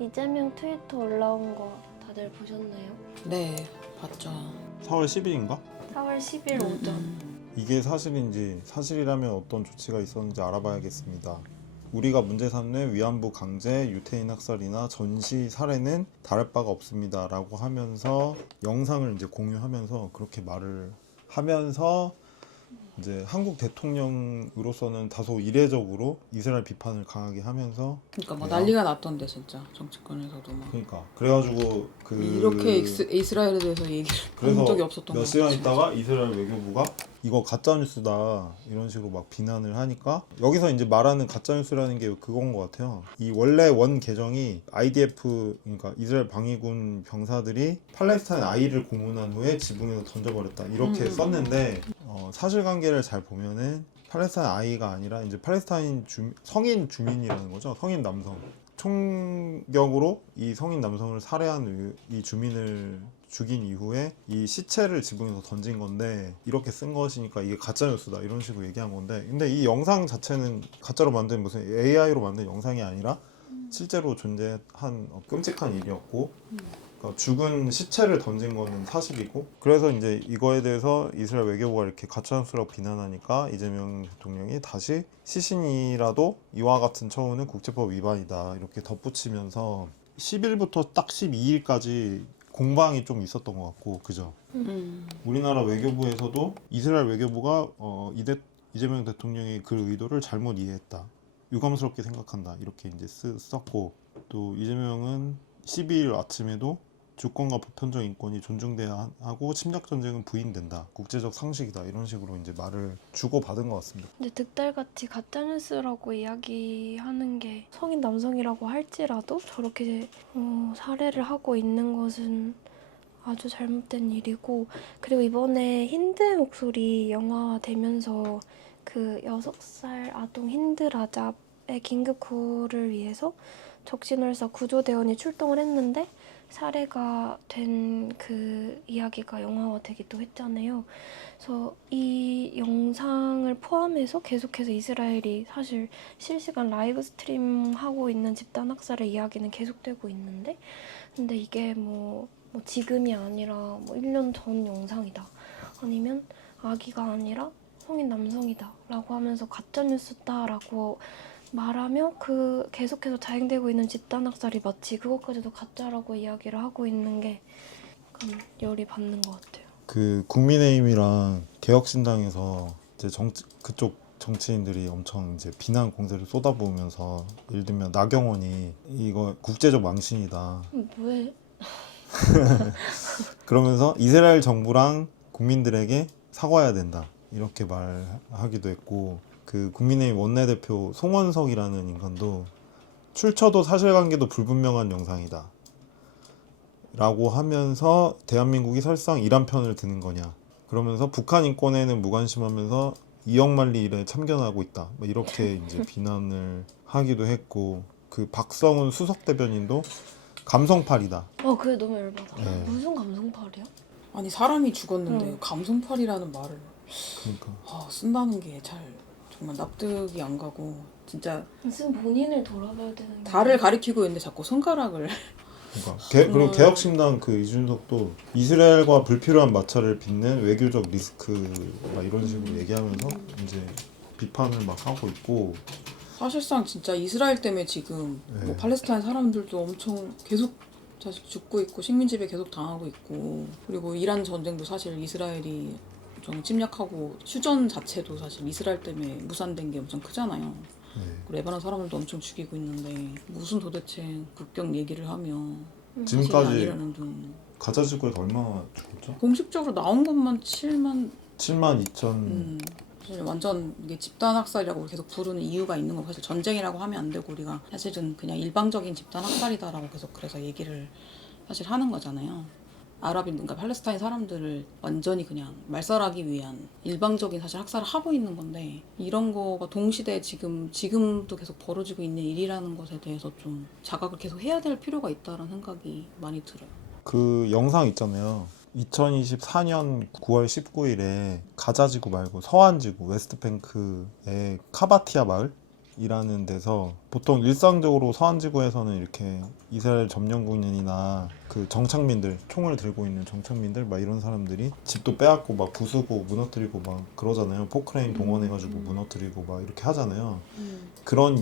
이재명 트위터 올라온 거 다들 보셨나요? 네, 봤죠. 4월 10일인가? 4월 10일 오전. 이게 사실인지 사실이라면 어떤 조치가 있었는지 알아봐야겠습니다. 우리가 문제 삼는 위안부 강제 유태인 학살이나 전시 살해는 다를 바가 없습니다 라고 하면서 영상을 이제 공유하면서 그렇게 말을 하면서 이제 한국 대통령으로서는 다소 이례적으로 이스라엘 비판을 강하게 하면서 그러니까 뭐 난리가 났던데 진짜 정치권에서도 막 그러니까 그래가지고 이렇게 이스라엘에 대해서 얘기를 한 그래서 적이 없었던 몇 것 시간 같아요. 있다가 이스라엘 외교부가 이거 가짜뉴스다 이런 식으로 막 비난을 하니까 여기서 이제 말하는 가짜뉴스라는 게 그건 것 같아요. 이 원래 원 계정이 IDF 그러니까 이스라엘 방위군 병사들이 팔레스타인 아이를 고문한 후에 지붕에서 던져버렸다 이렇게 썼는데 사실관계를 잘 보면은 팔레스타인 아이가 아니라 이제 팔레스타인 성인 주민이라는 거죠. 성인 남성. 총격으로 이 성인 남성을 살해한 이 주민을 죽인 이후에 이 시체를 지붕에서 던진 건데 이렇게 쓴 것이니까 이게 가짜뉴스다 이런 식으로 얘기한 건데 근데 이 영상 자체는 가짜로 만든 무슨 AI로 만든 영상이 아니라 실제로 존재한 끔찍한 일이었고 그러니까 죽은 시체를 던진 거는 사실이고 그래서 이제 이거에 대해서 이스라엘 외교부가 이렇게 가짜뉴스라고 비난하니까 이재명 대통령이 다시 시신이라도 이와 같은 처우는 국제법 위반이다 이렇게 덧붙이면서 10일부터 딱 12일까지 공방이 좀 있었던 것 같고 그죠? 우리나라 외교부에서도 이스라엘 외교부가 이재명 대통령의 그 의도를 잘못 이해했다 유감스럽게 생각한다 이렇게 이제 썼고 또 이재명은 12일 아침에도 주권과 보편적 인권이 존중돼야 하고 침략 전쟁은 부인된다 국제적 상식이다 이런 식으로 이제 말을 주고받은 것 같습니다. 근데 득달같이 가짜뉴스라고 이야기하는 게 성인 남성이라고 할지라도 저렇게 살해를 하고 있는 것은 아주 잘못된 일이고 그리고 이번에 힌드의 목소리 영화되면서 그 6살 아동 힌드 라잡의 긴급 구호를 위해서 적신월사 구조대원이 출동을 했는데 살해가 된 그 이야기가 영화화되기도 했잖아요. 그래서 이 영상을 포함해서 계속해서 이스라엘이 사실 실시간 라이브 스트림하고 있는 집단 학살의 이야기는 계속되고 있는데 근데 이게 뭐 지금이 아니라 뭐 1년 전 영상이다 아니면 아기가 아니라 성인 남성이다 라고 하면서 가짜뉴스다라고 말하며 그 계속해서 자행되고 있는 집단 학살이 마치 그것까지도 가짜라고 이야기를 하고 있는 게 약간 열이 받는 것 같아요. 그 국민의힘이랑 개혁신당에서 이제 그쪽 정치인들이 엄청 이제 비난 공세를 쏟아부으면서 예를 들면 나경원이 이거 국제적 망신이다. 왜? 그러면서 이스라엘 정부랑 국민들에게 사과해야 된다 이렇게 말하기도 했고 그 국민의힘 원내대표 송원석이라는 인간도 출처도 사실관계도 불분명한 영상이다 라고 하면서 대한민국이 설상 이란 편을 드는 거냐 그러면서 북한 인권에는 무관심하면서 이억만리 일에 참견하고 있다 뭐 이렇게 이제 비난을 하기도 했고 그 박성훈 수석대변인도 감성팔이다. 그게 너무 열받아. 네. 무슨 감성팔이야? 아니 사람이 죽었는데 감성팔이라는 말을 그러니까 쓴다는 게 잘 정말 납득이 안 가고 진짜 무슨 본인을 돌아봐야 되는 게 달을 가리키고 있는데 자꾸 손가락을 그리고 개혁신당 그 이준석도 이스라엘과 불필요한 마찰을 빚는 외교적 리스크 막 이런 식으로 얘기하면서 이제 비판을 막 하고 있고 사실상 진짜 이스라엘 때문에 지금 뭐 팔레스타인 사람들도 엄청 계속 사실 죽고 있고 식민지배 계속 당하고 있고 그리고 이란 전쟁도 사실 이스라엘이 좀 침략하고 휴전 자체도 사실 이스라엘 때문에 무산된 게 엄청 크잖아요. 그리고 레바논 사람들도 엄청 죽이고 있는데 무슨 도대체 국경 얘기를 하며 지금까지 가자 지구에서 얼마나 죽었죠? 공식적으로 나온 것만 7만 72,000 사실 완전 이게 집단 학살이라고 계속 부르는 이유가 있는 거 사실 전쟁이라고 하면 안 되고 우리가 사실은 그냥 일방적인 집단 학살이다라고 계속 그래서 얘기를 사실 하는 거잖아요. 아랍인가 팔레스타인 사람들을 완전히 그냥 말살하기 위한 일방적인 사실 학살을 하고 있는 건데 이런 거가 동시대에 지금도 계속 벌어지고 있는 일이라는 것에 대해서 좀 자각을 계속 해야 될 필요가 있다는 생각이 많이 들어요. 그 영상 있잖아요. 2024년 9월 19일에 가자지구 말고 서안지구 웨스트뱅크의 카바티아 마을이라는 데서 보통 일상적으로 서안지구에서는 이렇게 이스라엘 점령군인이나 그 정착민들, 총을 들고 있는 정착민들 막 이런 사람들이 집도 빼앗고 막 부수고 무너뜨리고 막 그러잖아요. 포크레인 동원해가지고 무너뜨리고 막 이렇게 하잖아요. 그런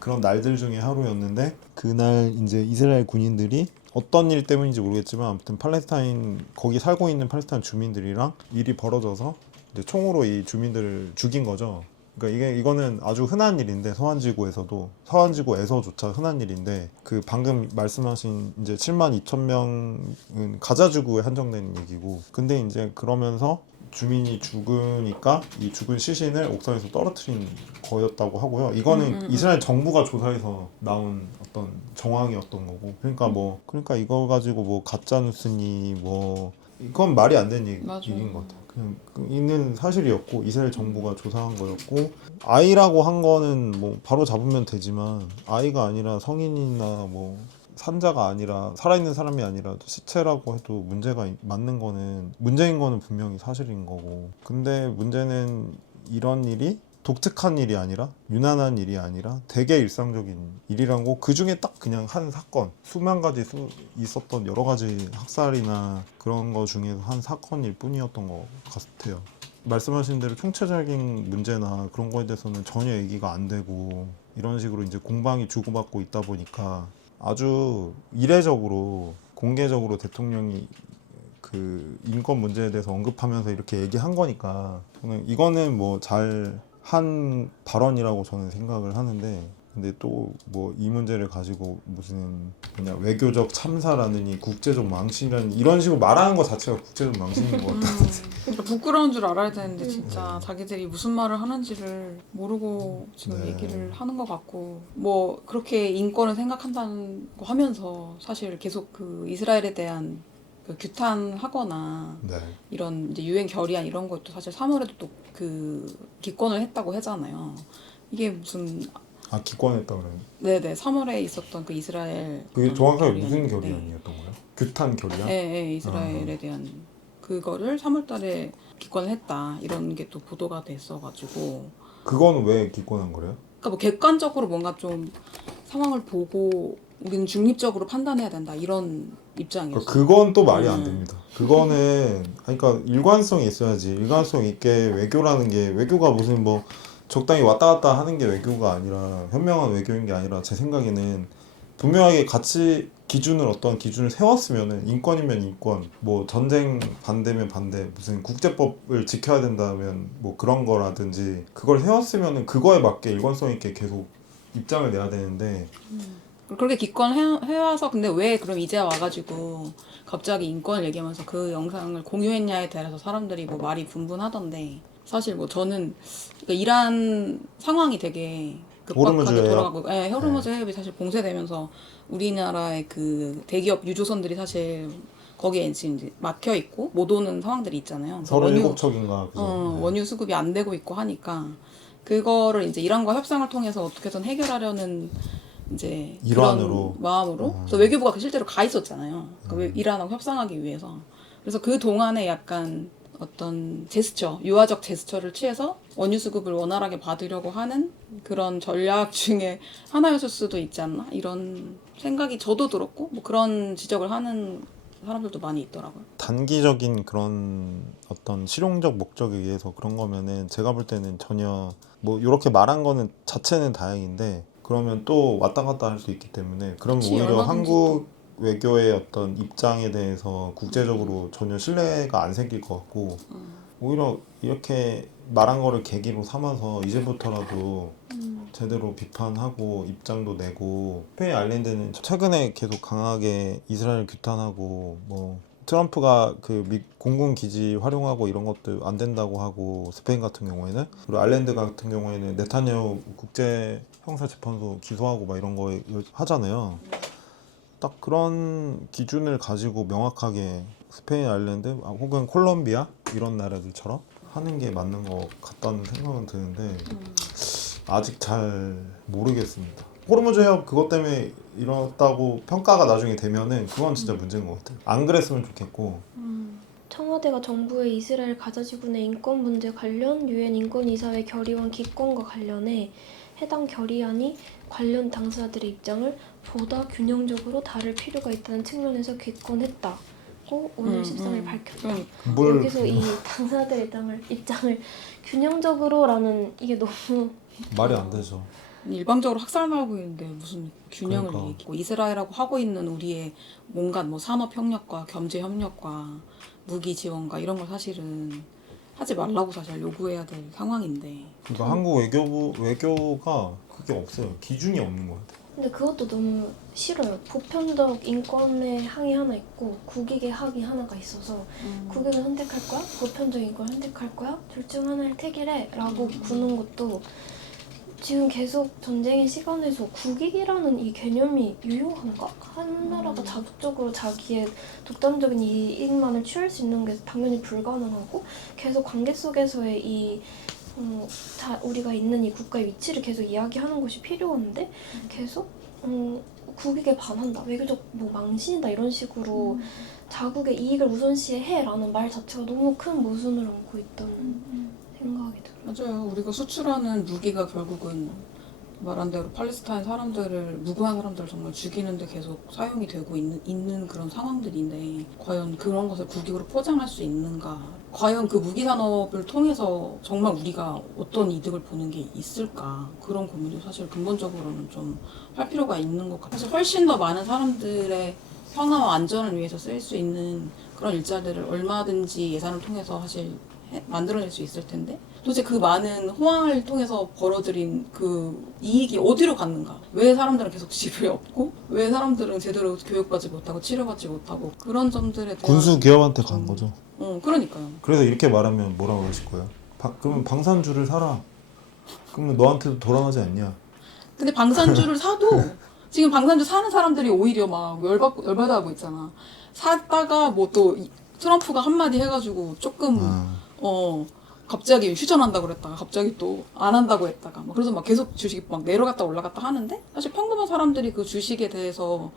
그런 날들 중에 하루였는데 그날 이제 이스라엘 군인들이 어떤 일 때문인지 모르겠지만 아무튼 거기 살고 있는 팔레스타인 주민들이랑 일이 벌어져서 이제 총으로 이 주민들을 죽인 거죠. 그러니까 이거는 아주 흔한 일인데 서안지구에서조차 흔한 일인데 그 방금 말씀하신 이제 7만 2천 명은 가자지구에 한정된 얘기고 근데 이제 그러면서 주민이 죽으니까 이 죽은 시신을 옥상에서 떨어뜨린 거였다고 하고요. 이거는 이스라엘 정부가 조사해서 나온 어떤 정황이었던 거고. 그러니까 이거 가지고 뭐 가짜 뉴스니 뭐 이건 말이 안 되는 얘기인 것 같아요. 그냥 있는 사실이었고 이스라엘 정부가 조사한 거였고 아이라고 한 거는 뭐 바로 잡으면 되지만 아이가 아니라 성인이나 뭐 산자가 아니라 살아있는 사람이 아니라 시체라고 해도 문제인 거는 분명히 사실인 거고 근데 문제는 이런 일이 독특한 일이 아니라 유난한 일이 아니라 되게 일상적인 일이라고 그 중에 딱 그냥 한 사건 수만 가지 있었던 여러 가지 학살이나 그런 거 중에서 한 사건일 뿐이었던 것 같아요. 말씀하신 대로 총체적인 문제나 그런 거에 대해서는 전혀 얘기가 안 되고 이런 식으로 이제 공방이 주고받고 있다 보니까 아주 이례적으로 공개적으로 대통령이 그 인권 문제에 대해서 언급하면서 이렇게 얘기한 거니까 저는 이거는 뭐 잘 한 발언이라고 저는 생각을 하는데 근데 또 뭐 이 문제를 가지고 무슨 외교적 참사라느니 국제적 망신이라는 이런 식으로 말하는 것 자체가 국제적 망신인 것 같다는 그러니까 부끄러운 줄 알아야 되는데 진짜 자기들이 무슨 말을 하는지를 모르고 지금 네. 얘기를 하는 것 같고 뭐 그렇게 인권을 생각한다는 거 하면서 사실 계속 그 이스라엘에 대한 그 규탄하거나 네. 이런 이제 유엔 결의안 이런 것도 사실 3월에도 또 그 기권을 했다고 하잖아요. 이게 무슨 기권했다 그래요. 네네 3월에 있었던 그 이스라엘 그게 정확하게 무슨 결의안인데 결의안이었던 거예요? 규탄 결의안? 네, 이스라엘에 대한 그거를 3월달에 기권을 했다 이런 게 또 보도가 됐어가지고 그거는 왜 기권한 거래요? 그러니까 뭐 객관적으로 뭔가 좀 상황을 보고 우리는 중립적으로 판단해야 된다 이런 입장이었어요. 그건 또 말이 안 됩니다. 그거는 그러니까 일관성이 있어야지. 일관성 있게 외교라는 게 외교가 무슨 뭐 적당히 왔다 갔다 하는 게 외교가 아니라 현명한 외교인 게 아니라 제 생각에는 분명하게 어떤 기준을 세웠으면은 인권이면 인권, 뭐 전쟁 반대면 반대, 무슨 국제법을 지켜야 된다면 뭐 그런 거라든지 그걸 세웠으면은 그거에 맞게 일관성 있게 계속 입장을 내야 되는데 그렇게 기권해와서 근데 왜 그럼 이제 와가지고 갑자기 인권을 얘기하면서 그 영상을 공유했냐에 대해서 사람들이 뭐 말이 분분하던데 사실 뭐 저는 그러니까 이란 상황이 되게 급박하게 호르무즈해협. 돌아가고 호르무즈 해협이 사실 봉쇄되면서 우리나라의 그 대기업 유조선들이 사실 거기에 지금 이제 막혀 있고 못 오는 상황들이 있잖아요. 37척인가 그죠? 원유 수급이 안 되고 있고 하니까 그거를 이제 이란과 협상을 통해서 어떻게든 해결하려는 이제 일환으로. 그런 마음으로 그래서 외교부가 실제로 가 있었잖아요. 그러니까 이란하고 협상하기 위해서. 그래서 그 동안에 약간 어떤 제스처, 유화적 제스처를 취해서 원유 수급을 원활하게 받으려고 하는 그런 전략 중에 하나였을 수도 있지 않나 이런 생각이 저도 들었고 뭐 그런 지적을 하는 사람들도 많이 있더라고요. 단기적인 그런 어떤 실용적 목적에 의해서 그런 거면은 제가 볼 때는 전혀 뭐 이렇게 말한 거는 자체는 다행인데 그러면 또 왔다 갔다 할 수 있기 때문에 그러면 그치, 오히려 얼마든지 한국 외교의 어떤 입장에 대해서 국제적으로 전혀 신뢰가 안 생길 것 같고 오히려 이렇게 말한 거를 계기로 삼아서 이제부터라도 제대로 비판하고 입장도 내고 스페인 아일랜드는 최근에 계속 강하게 이스라엘 규탄하고 뭐 트럼프가 그 공군 기지 활용하고 이런 것도 안 된다고 하고 스페인 같은 경우에는 그리고 아일랜드 같은 경우에는 네타냐후 국제 형사재판소 기소하고 막 이런 거 하잖아요. 딱 그런 기준을 가지고 명확하게 스페인, 아일랜드 혹은 콜롬비아 이런 나라들처럼 하는 게 맞는 것 같다는 생각은 드는데 아직 잘 모르겠습니다. 호르무즈 해협 그것 때문에 이렇다고 평가가 나중에 되면은 그건 진짜 문제인 것 같아요. 안 그랬으면 좋겠고. 청와대가 정부의 이스라엘 가자 지구내 인권 문제 관련 유엔 인권이사회 결의원 기권과 관련해 해당 결의안이 관련 당사자들의 입장을 보다 균형적으로 다룰 필요가 있다는 측면에서 기권했다고 오늘 13일 밝혔다. 그러니까. 뭘 여기서 이 당사자들의 입장을 균형적으로라는 이게 너무 말이 안 되죠. 일방적으로 학살하고 있는데 무슨 균형을 그러니까. 얘기하고 이스라엘하고 하고 있는 우리의 뭔가 뭐 산업 협력과 경제 협력과 무기 지원과 이런 걸 사실은 하지 말라고 사실 요구해야 될 상황인데. 그러니까 한국 외교가 그게 없어요. 기준이 없는 것 같아요. 근데 그것도 너무 싫어요. 보편적 인권의 항이 하나 있고 국익의 항이 하나가 있어서 국익을 선택할 거야? 보편적 인권을 선택할 거야? 둘 중 하나를 택이래 라고 구는 것도 지금 계속 전쟁의 시간에서 국익이라는 이 개념이 유효한가? 한 나라가 자국적으로 자기의 독단적인 이익만을 취할 수 있는 게 당연히 불가능하고 계속 관계 속에서의 이 우리가 있는 이 국가의 위치를 계속 이야기하는 것이 필요한데 계속 국익에 반한다, 외교적 뭐 망신이다 이런 식으로 자국의 이익을 우선시해라는 말 자체가 너무 큰 모순을 안고 있다는 생각이 들어요. 맞아요. 우리가 수출하는 무기가 결국은 말한 대로 팔레스타인 사람들을 무고한 사람들을 정말 죽이는데 계속 사용이 되고 있는 그런 상황들인데 과연 그런 것을 국익으로 포장할 수 있는가? 과연 그 무기 산업을 통해서 정말 우리가 어떤 이득을 보는 게 있을까? 그런 고민도 사실 근본적으로는 좀 할 필요가 있는 것 같아요. 사실 훨씬 더 많은 사람들의 평화와 안전을 위해서 쓸 수 있는 그런 일자리를 얼마든지 예산을 통해서 사실 만들어낼 수 있을 텐데 도대체 그 많은 호황을 통해서 벌어들인 그 이익이 어디로 갔는가? 왜 사람들은 계속 집이 없고 왜 사람들은 제대로 교육받지 못하고 치료받지 못하고 그런 점들에 대한 군수 기업한테 간 거죠. 그러니까요. 그래서 이렇게 말하면 뭐라고 그러실 거예요? 그러면 방산주를 사라. 그러면 너한테도 돌아가지 않냐? 근데 방산주를 사도 지금 방산주 사는 사람들이 오히려 막 열받아하고 있잖아. 샀다가 뭐 또 트럼프가 한마디 해가지고 조금 갑자기 휴전한다고 그랬다가 갑자기 또 안 한다고 했다가 막 그래서 막 계속 주식이 막 내려갔다 올라갔다 하는데 사실 평범한 사람들이 그 주식에 대해서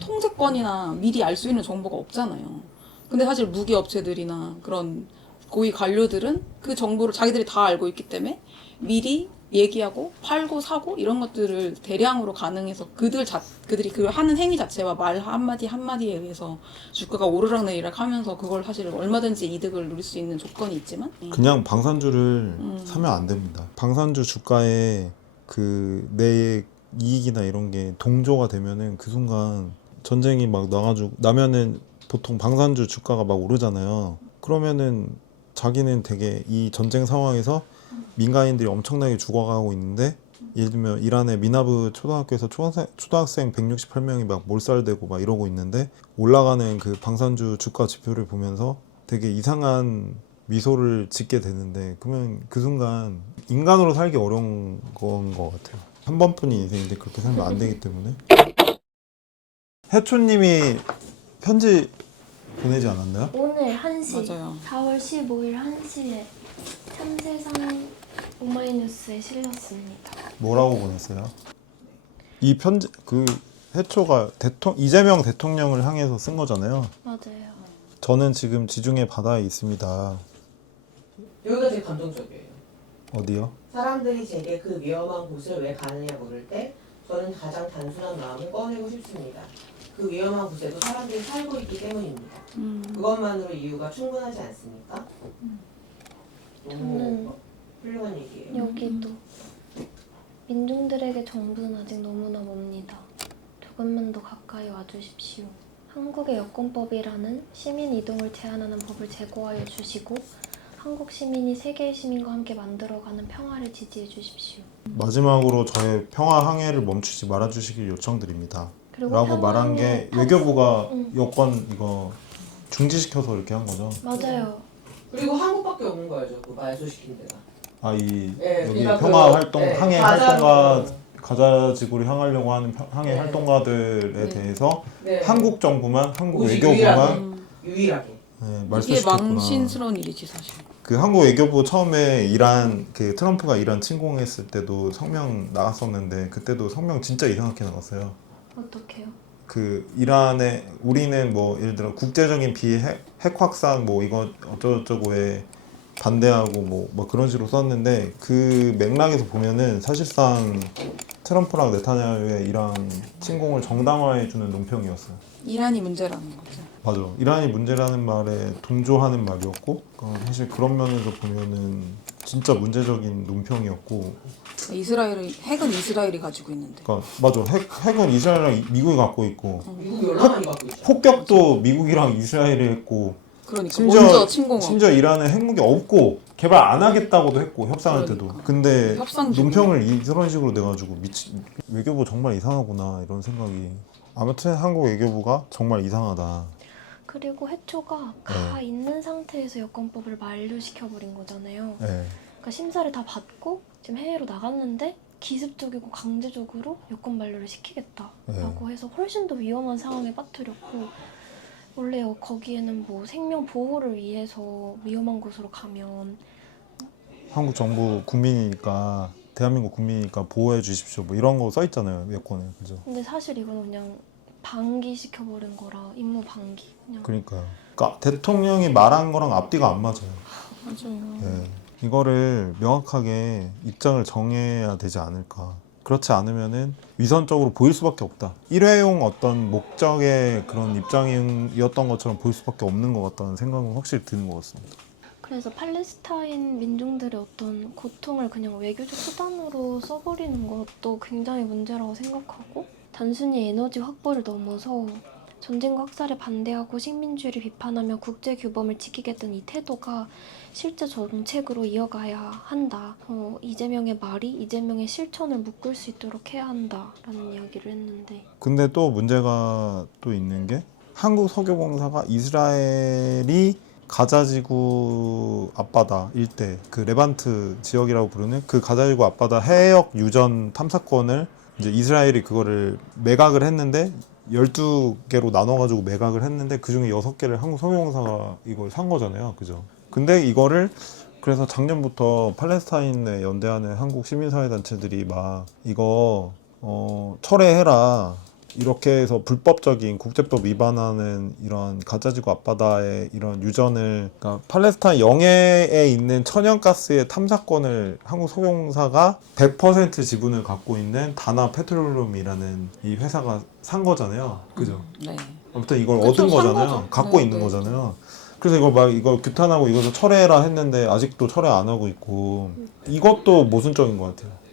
통제권이나 미리 알 수 있는 정보가 없잖아요. 근데 사실 무기 업체들이나 그런 고위 관료들은 그 정보를 자기들이 다 알고 있기 때문에 미리 얘기하고 팔고 사고 이런 것들을 대량으로 가능해서 그들이 그 하는 행위 자체와 말 한마디 한마디에 의해서 주가가 오르락내리락 하면서 그걸 사실 얼마든지 이득을 누릴 수 있는 조건이 있지만 그냥 방산주를 사면 안 됩니다. 방산주 주가에 그 내 이익이나 이런 게 동조가 되면은 그 순간 전쟁이 막 나면은 보통 방산주 주가가 막 오르잖아요. 그러면은 자기는 되게 이 전쟁 상황에서 민간인들이 엄청나게 죽어가고 있는데 예를 들면 이란의 미나브 초등학교에서 초등학생 168명이 막 몰살되고 막 이러고 있는데 올라가는 그 방산주 주가 지표를 보면서 되게 이상한 미소를 짓게 되는데 그러면 그 순간 인간으로 살기 어려운 건 것 같아요. 한 번뿐인 인생인데 그렇게 살면 안 되기 때문에. 해초님이 편지 보내지 않았나요? 오늘 1시 맞아요. 4월 15일 1시에 참세상 오마이뉴스에 실렸습니다. 뭐라고 보냈어요? 이 편지 그 해초가 이재명 대통령을 향해서 쓴 거잖아요. 맞아요. 저는 지금 지중해 바다에 있습니다. 여기가 되게 감동적이에요. 어디요? 사람들이 제게 그 위험한 곳을 왜 가느냐 물을 때 저는 가장 단순한 마음을 꺼내고 싶습니다. 그 위험한 곳에도 사람들이 살고 있기 때문입니다. 그것만으로 이유가 충분하지 않습니까? 저는 너무 훌륭한 얘기예요. 여기도 민중들에게 정부는 아직 너무나 멉니다. 조금만 더 가까이 와주십시오. 한국의 여권법이라는 시민 이동을 제한하는 법을 제고하여 주시고 한국 시민이 세계의 시민과 함께 만들어가는 평화를 지지해 주십시오. 마지막으로 저의 평화 항해를 멈추지 말아주시길 요청드립니다. 그리고 라고 말한 게 평화의 외교부가 응. 여권 이거 중지시켜서 이렇게 한 거죠. 맞아요. 그리고 한국밖에 없는 거 알죠? 그 말소시킨 데가. 아, 이 네, 여기 그러니까 평화 그, 활동 네, 항해 가장, 활동가 가자 지구를 향하려고 하는 항해 네. 활동가들에 네. 대해서 네. 한국 정부만, 한국 오직 외교부만 유일하게. 네, 이게 말소시켰구나. 망신스러운 일이지 사실. 그 한국 외교부 처음에 이란 그 트럼프가 이란 침공했을 때도 성명 나갔었는데 그때도 성명 진짜 이상하게 나갔어요. 어떡해요? 그 이란에 우리는 뭐 예를 들어 국제적인 비핵 확산 뭐 이거 어쩌고저쩌고에 반대하고 뭐 그런 식으로 썼는데 그 맥락에서 보면은 사실상 트럼프랑 네타냐후의 이란 침공을 정당화해주는 논평이었어요. 이란이 문제라는 거죠. 맞아. 이란이 문제라는 말에 동조하는 말이었고 사실 그런 면에서 보면은 진짜 문제적인 논평이었고 핵은 이스라엘이 가지고 있는데. 그러니까 맞아. 핵은 이스라엘이랑 미국이 갖고 있고 미국이 얼마나 많이 갖고 있죠. 폭격도 미국이랑 이스라엘이 했고 그러니까 먼저 침공하고. 심지어 이란은 핵무기 없고 개발 안 하겠다고도 했고 협상할 때도. 그러니까. 근데 협상 중이야. 논평을 이런 식으로 내가지고 외교부 정말 이상하구나 이런 생각이. 아무튼 한국 외교부가 정말 이상하다. 그리고 해초가 가 있는 상태에서 여권법을 만료시켜버린 거잖아요. 네. 그러니까 심사를 다 받고 지금 해외로 나갔는데 기습적이고 강제적으로 여권 만료를 시키겠다라고 해서 훨씬 더 위험한 상황에 빠뜨렸고 원래 거기에는 뭐 생명 보호를 위해서 위험한 곳으로 가면 한국 정부 국민이니까 대한민국 국민이니까 보호해 주십시오 뭐 이런 거 써 있잖아요 여권에. 그죠? 근데 사실 이건 그냥 방기시켜버린 거라 임무 방기 그냥 그러니까 대통령이 말한 거랑 앞뒤가 안 맞아요. 맞아요. 네. 이거를 명확하게 입장을 정해야 되지 않을까. 그렇지 않으면은 위선적으로 보일 수밖에 없다. 일회용 어떤 목적의 그런 입장이었던 것처럼 보일 수밖에 없는 것 같다는 생각은 확실히 드는 것 같습니다. 그래서 팔레스타인 민중들의 어떤 고통을 그냥 외교적 수단으로 써버리는 것도 굉장히 문제라고 생각하고 단순히 에너지 확보를 넘어서 전쟁과 학살에 반대하고 식민주의를 비판하며 국제규범을 지키겠다는 이 태도가 실제 정책으로 이어가야 한다. 이재명의 말이 이재명의 실천을 묶을 수 있도록 해야 한다라는 이야기를 했는데 근데 또 문제가 또 있는 게 한국 석유공사가 이스라엘이 가자지구 앞바다 일대 그 레반트 지역이라고 부르는 그 가자지구 앞바다 해역 유전 탐사권을 이제 이스라엘이 그거를 매각을 했는데 12개로 나눠가지고 매각을 했는데 그 중에 6개를 한국 석유공사가 이걸 산 거잖아요. 그죠? 근데 이거를 그래서 작년부터 팔레스타인에 연대하는 한국 시민사회단체들이 막 이거 철회해라. 이렇게 해서 불법적인 국제법 위반하는 이런 가자지구 앞바다의 이런 유전을 그러니까 팔레스타인 영해에 있는 천연가스의 탐사권을 한국 석유공사가 100% 지분을 갖고 있는 다나 페트롤륨이라는 이 회사가 산 거잖아요. 그죠? 네. 아무튼 이걸 그쵸, 얻은 산 거잖아요. 거죠. 갖고 네, 있는 네. 거잖아요. 그래서 이걸 규탄하고 이것을 철회해라 했는데 아직도 철회 안 하고 있고 이것도 모순적인 것 같아요.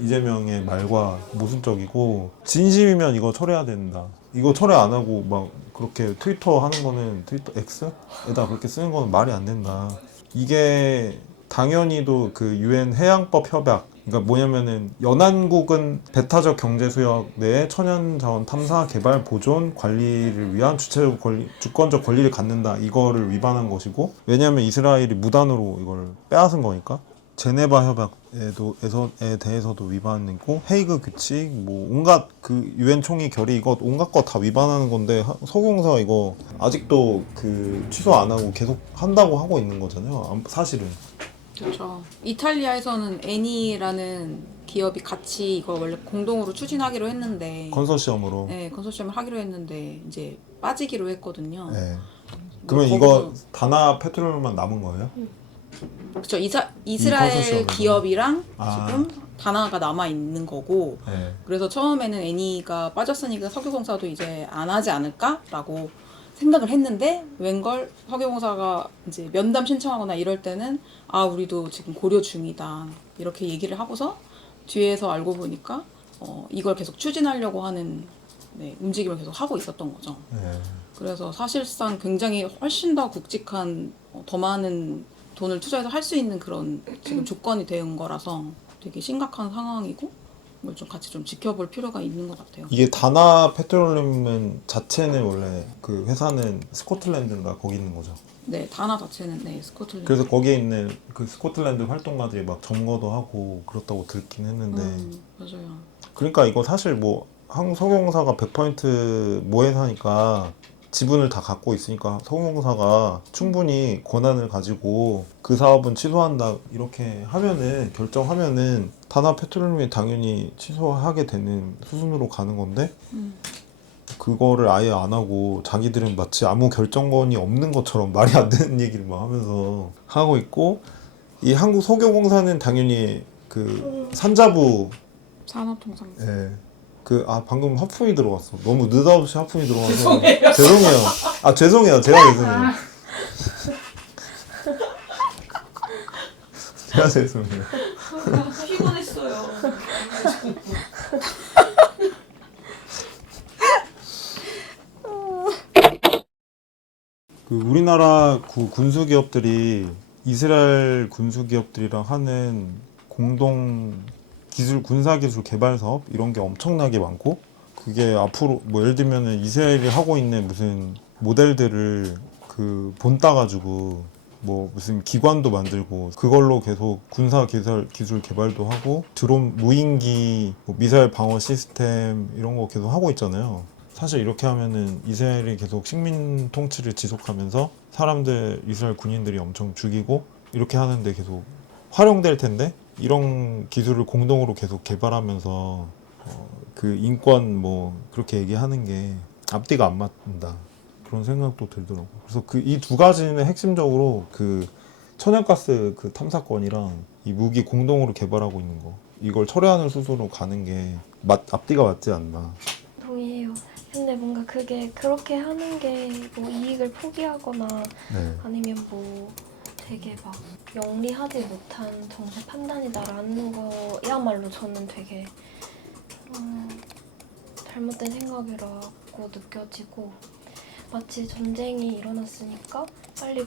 이재명의 말과 모순적이고 진심이면 이거 철회해야 된다. 이거 철회 안 하고 막 그렇게 트위터 하는 거는 트위터 X에다 그렇게 쓰는 거는 말이 안 된다. 이게 당연히도 그 유엔 해양법 협약 그러니까 뭐냐면은 연안국은 배타적 경제 수역 내에 천연자원 탐사 개발 보존 관리를 위한 주권적 권리를 갖는다. 이거를 위반한 것이고 왜냐하면 이스라엘이 무단으로 이걸 빼앗은 거니까. 제네바 협약에 대해서도 위반이고 헤이그 규칙 뭐 온갖 그 유엔 총회 결의 이거 온갖 거 다 위반하는 건데 석유공사가 이거 아직도 그 취소 안 하고 계속 한다고 하고 있는 거잖아요. 사실은. 그렇죠. 이탈리아에서는 애니라는 기업이 같이 이걸 원래 공동으로 추진하기로 했는데 컨소시엄으로. 네, 컨소시엄을 하기로 했는데 이제 빠지기로 했거든요. 네. 그러면 거기서- 이거 다나 페트롤만 남은 거예요? 그렇죠. 컨소시엄에서. 이스라엘 기업이랑 아. 지금 다나가 남아 있는 거고 네. 그래서 처음에는 애니가 빠졌으니까 석유공사도 이제 안 하지 않을까라고 생각을 했는데 웬걸 석유공사가 이제 면담 신청하거나 이럴 때는 아 우리도 지금 고려 중이다 이렇게 얘기를 하고서 뒤에서 알고 보니까 이걸 계속 추진하려고 하는 움직임을 계속 하고 있었던 거죠. 네. 그래서 사실상 굉장히 훨씬 더 굵직한 더 많은 돈을 투자해서 할 수 있는 그런 지금 조건이 된 거라서 되게 심각한 상황이고 이걸 좀 같이 좀 지켜볼 필요가 있는 것 같아요. 이게 다나 페트롤륨은 자체는 원래 그 회사는 스코틀랜드인가 거기 있는 거죠. 네, 다나 자체는 스코틀랜드. 그래서 거기에 있는 그 스코틀랜드 활동가들이 막 점거도 하고 그렇다고 듣긴 했는데 맞아요. 그러니까 이거 사실 뭐 한국 석유공사가 100% 모회사니까 지분을 다 갖고 있으니까 석유공사가 충분히 권한을 가지고 그 사업은 취소한다 이렇게 하면은 결정하면은 단합페트롤리움이 당연히 취소하게 되는 수순으로 가는 건데 그거를 아예 안 하고 자기들은 마치 아무 결정권이 없는 것처럼 말이 안 되는 얘기를 막 하면서 하고 있고 이 한국 석유공사는 당연히 그 산자부 산업통상. 예. 방금 하품이 들어왔어. 너무 느닷없이 하품이 들어와서. 죄송해요. 죄송해요. 죄송해요. 제가 죄송해요. 제가 죄송해요. 피곤했어요. 우리나라 군수기업들이 이스라엘 군수기업들이랑 하는 공동 군사기술 개발 사업 이런 게 엄청나게 많고 그게 앞으로 뭐 예를 들면은 이스라엘이 하고 있는 무슨 모델들을 본따가지고 뭐 무슨 기관도 만들고 그걸로 계속 기술 개발도 하고 드론 무인기 뭐 미사일 방어 시스템 이런 거 계속 하고 있잖아요. 사실 이렇게 하면은 이스라엘이 계속 식민 통치를 지속하면서 이스라엘 군인들이 엄청 죽이고 이렇게 하는데 계속 활용될 텐데 이런 기술을 공동으로 계속 개발하면서 인권 뭐 그렇게 얘기하는 게 앞뒤가 안 맞는다 그런 생각도 들더라고. 그래서 이 두 가지는 핵심적으로 천연가스 탐사권이랑 이 무기 공동으로 개발하고 있는 거 이걸 철회하는 수순으로 가는 게 앞뒤가 맞지 않나. 동의해요. 근데 뭔가 그게 그렇게 하는 게 뭐 이익을 포기하거나 네. 아니면 뭐 되게 막 영리하지 못한 정세 판단이다라는 거야말로 저는 되게 잘못된 생각이라고 느껴지고 마치 전쟁이 일어났으니까 빨리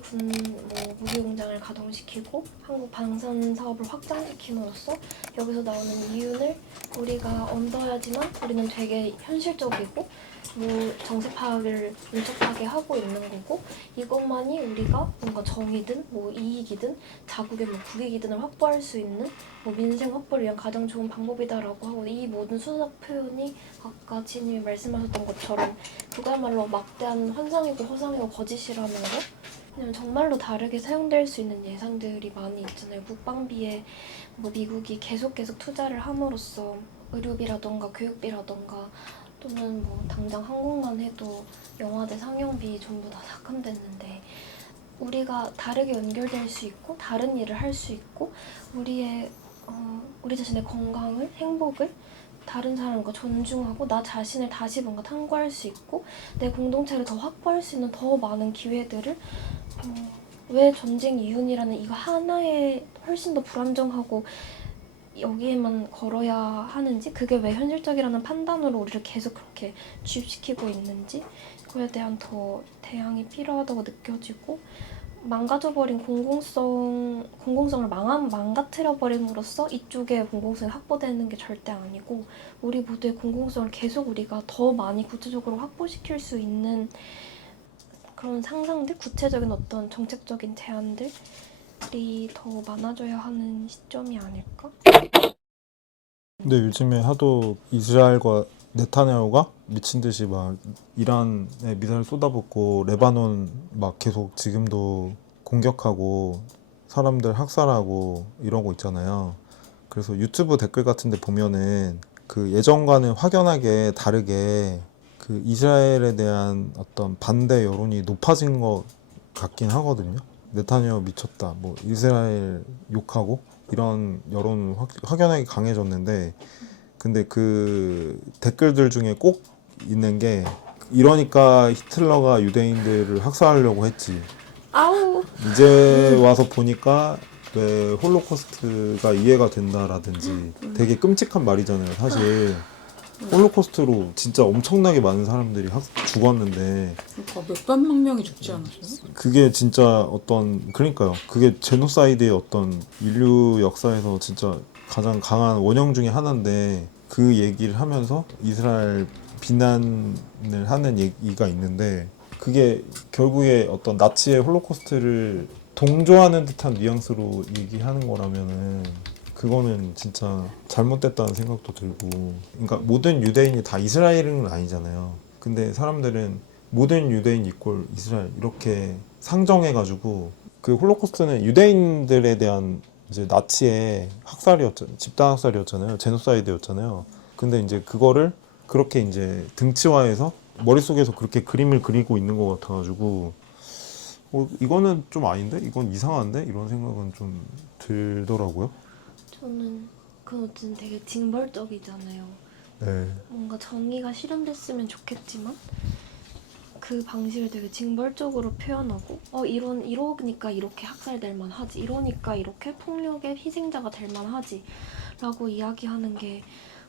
무기 공장을 가동시키고 한국 방산 사업을 확장시킴으로써 여기서 나오는 이윤을 우리가 얻어야지만 우리는 되게 현실적이고 정세 파악을 민첩하게 하고 있는 거고 이것만이 우리가 뭔가 정의든 뭐 이익이든 자국의 뭐 국익이든을 확보할 수 있는 뭐 민생 확보를 위한 가장 좋은 방법이다라고 하고 이 모든 수작 표현이 아까 지님이 말씀하셨던 것처럼 그거야말로 막대한 환상이고 허상이고 거짓이라는 거. 왜냐면 정말로 다르게 사용될 수 있는 예산들이 많이 있잖아요. 국방비에 뭐 미국이 계속 투자를 함으로써 의료비라던가 교육비라던가 또는 뭐 당장 한국만 해도 영화제 상영비 전부 다 삭감됐는데 우리가 다르게 연결될 수 있고 다른 일을 할 수 있고 우리 자신의 건강을 행복을 다른 사람과 존중하고 나 자신을 다시 뭔가 탐구할 수 있고 내 공동체를 더 확보할 수 있는 더 많은 기회들을 왜 전쟁 이윤이라는 이거 하나에 훨씬 더 불안정하고 여기에만 걸어야 하는지 그게 왜 현실적이라는 판단으로 우리를 계속 그렇게 주입시키고 있는지 그거에 대한 더 대항이 필요하다고 느껴지고 망가져버린 공공성을 망가뜨려버림으로써 이쪽에 공공성이 확보되는 게 절대 아니고 우리 모두의 공공성을 계속 우리가 더 많이 구체적으로 확보시킬 수 있는 그런 상상들, 구체적인 어떤 정책적인 제안들이 더 많아져야 하는 시점이 아닐까? 근데 요즘에 하도 이스라엘과 네타냐후가 미친 듯이 막 이란에 미사일 쏟아붓고 레바논 막 계속 지금도 공격하고 사람들 학살하고 이러고 있잖아요. 그래서 유튜브 댓글 같은 데 보면은 예전과는 확연하게 다르게 이스라엘에 대한 어떤 반대 여론이 높아진 것 같긴 하거든요. 네타냐후 미쳤다, 뭐 이스라엘 욕하고 이런 여론은 확연하게 강해졌는데 근데 댓글들 중에 꼭 있는 게 이러니까 히틀러가 유대인들을 학살하려고 했지. 아우. 이제 와서 보니까 왜 홀로코스트가 이해가 된다라든지 되게 끔찍한 말이잖아요. 사실 홀로코스트로 진짜 엄청나게 많은 사람들이 죽었는데 그러니까 몇백만 명이 죽지 않았어요? 그게 진짜 그러니까요. 그게 제노사이드의 어떤 인류 역사에서 진짜 가장 강한 원형 중에 하나인데 그 얘기를 하면서 이스라엘 비난을 하는 얘기가 있는데 그게 결국에 어떤 나치의 홀로코스트를 동조하는 듯한 뉘앙스로 얘기하는 거라면은 그거는 진짜 잘못됐다는 생각도 들고, 그러니까 모든 유대인이 다 이스라엘은 아니잖아요. 근데 사람들은 모든 유대인 이꼴 이스라엘 이렇게 상정해가지고, 그 홀로코스트는 유대인들에 대한 이제 나치의 학살이었잖아요. 집단 학살이었잖아요. 제노사이드였잖아요. 근데 이제 그거를 그렇게 이제 등치화해서 머릿속에서 그렇게 그림을 그리고 있는 것 같아가지고, 이거는 좀 아닌데? 이건 이상한데? 이런 생각은 좀 들더라고요. 저는 그건 어쨌든 되게 징벌적이잖아요. 네. 뭔가 정의가 실현됐으면 좋겠지만 그 방식을 되게 징벌적으로 표현하고 이러니까 이렇게 학살될 만하지, 이러니까 이렇게 폭력의 희생자가 될 만하지 라고 이야기하는 게,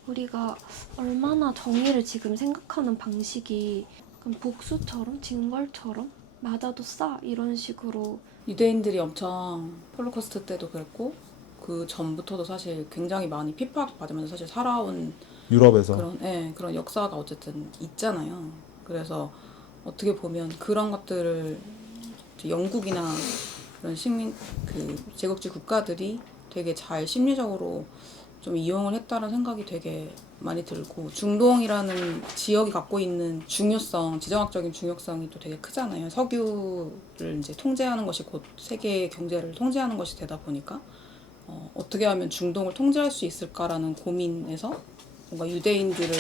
우리가 얼마나 정의를 지금 생각하는 방식이 약간 복수처럼 징벌처럼 맞아도 싸 이런 식으로. 유대인들이 엄청 홀로코스트 때도 그랬고 그 전부터도 사실 굉장히 많이 핍박받으면서 사실 살아온 유럽에서. 그런 역사가 어쨌든 있잖아요. 그래서 어떻게 보면 그런 것들을 이제 영국이나 그런 제국주의 국가들이 되게 잘 심리적으로 좀 이용을 했다는 생각이 되게 많이 들고, 중동이라는 지역이 갖고 있는 중요성, 지정학적인 중요성이 또 되게 크잖아요. 석유를 이제 통제하는 것이 곧 세계 경제를 통제하는 것이 되다 보니까 어떻게 하면 중동을 통제할 수 있을까라는 고민에서 뭔가 유대인들을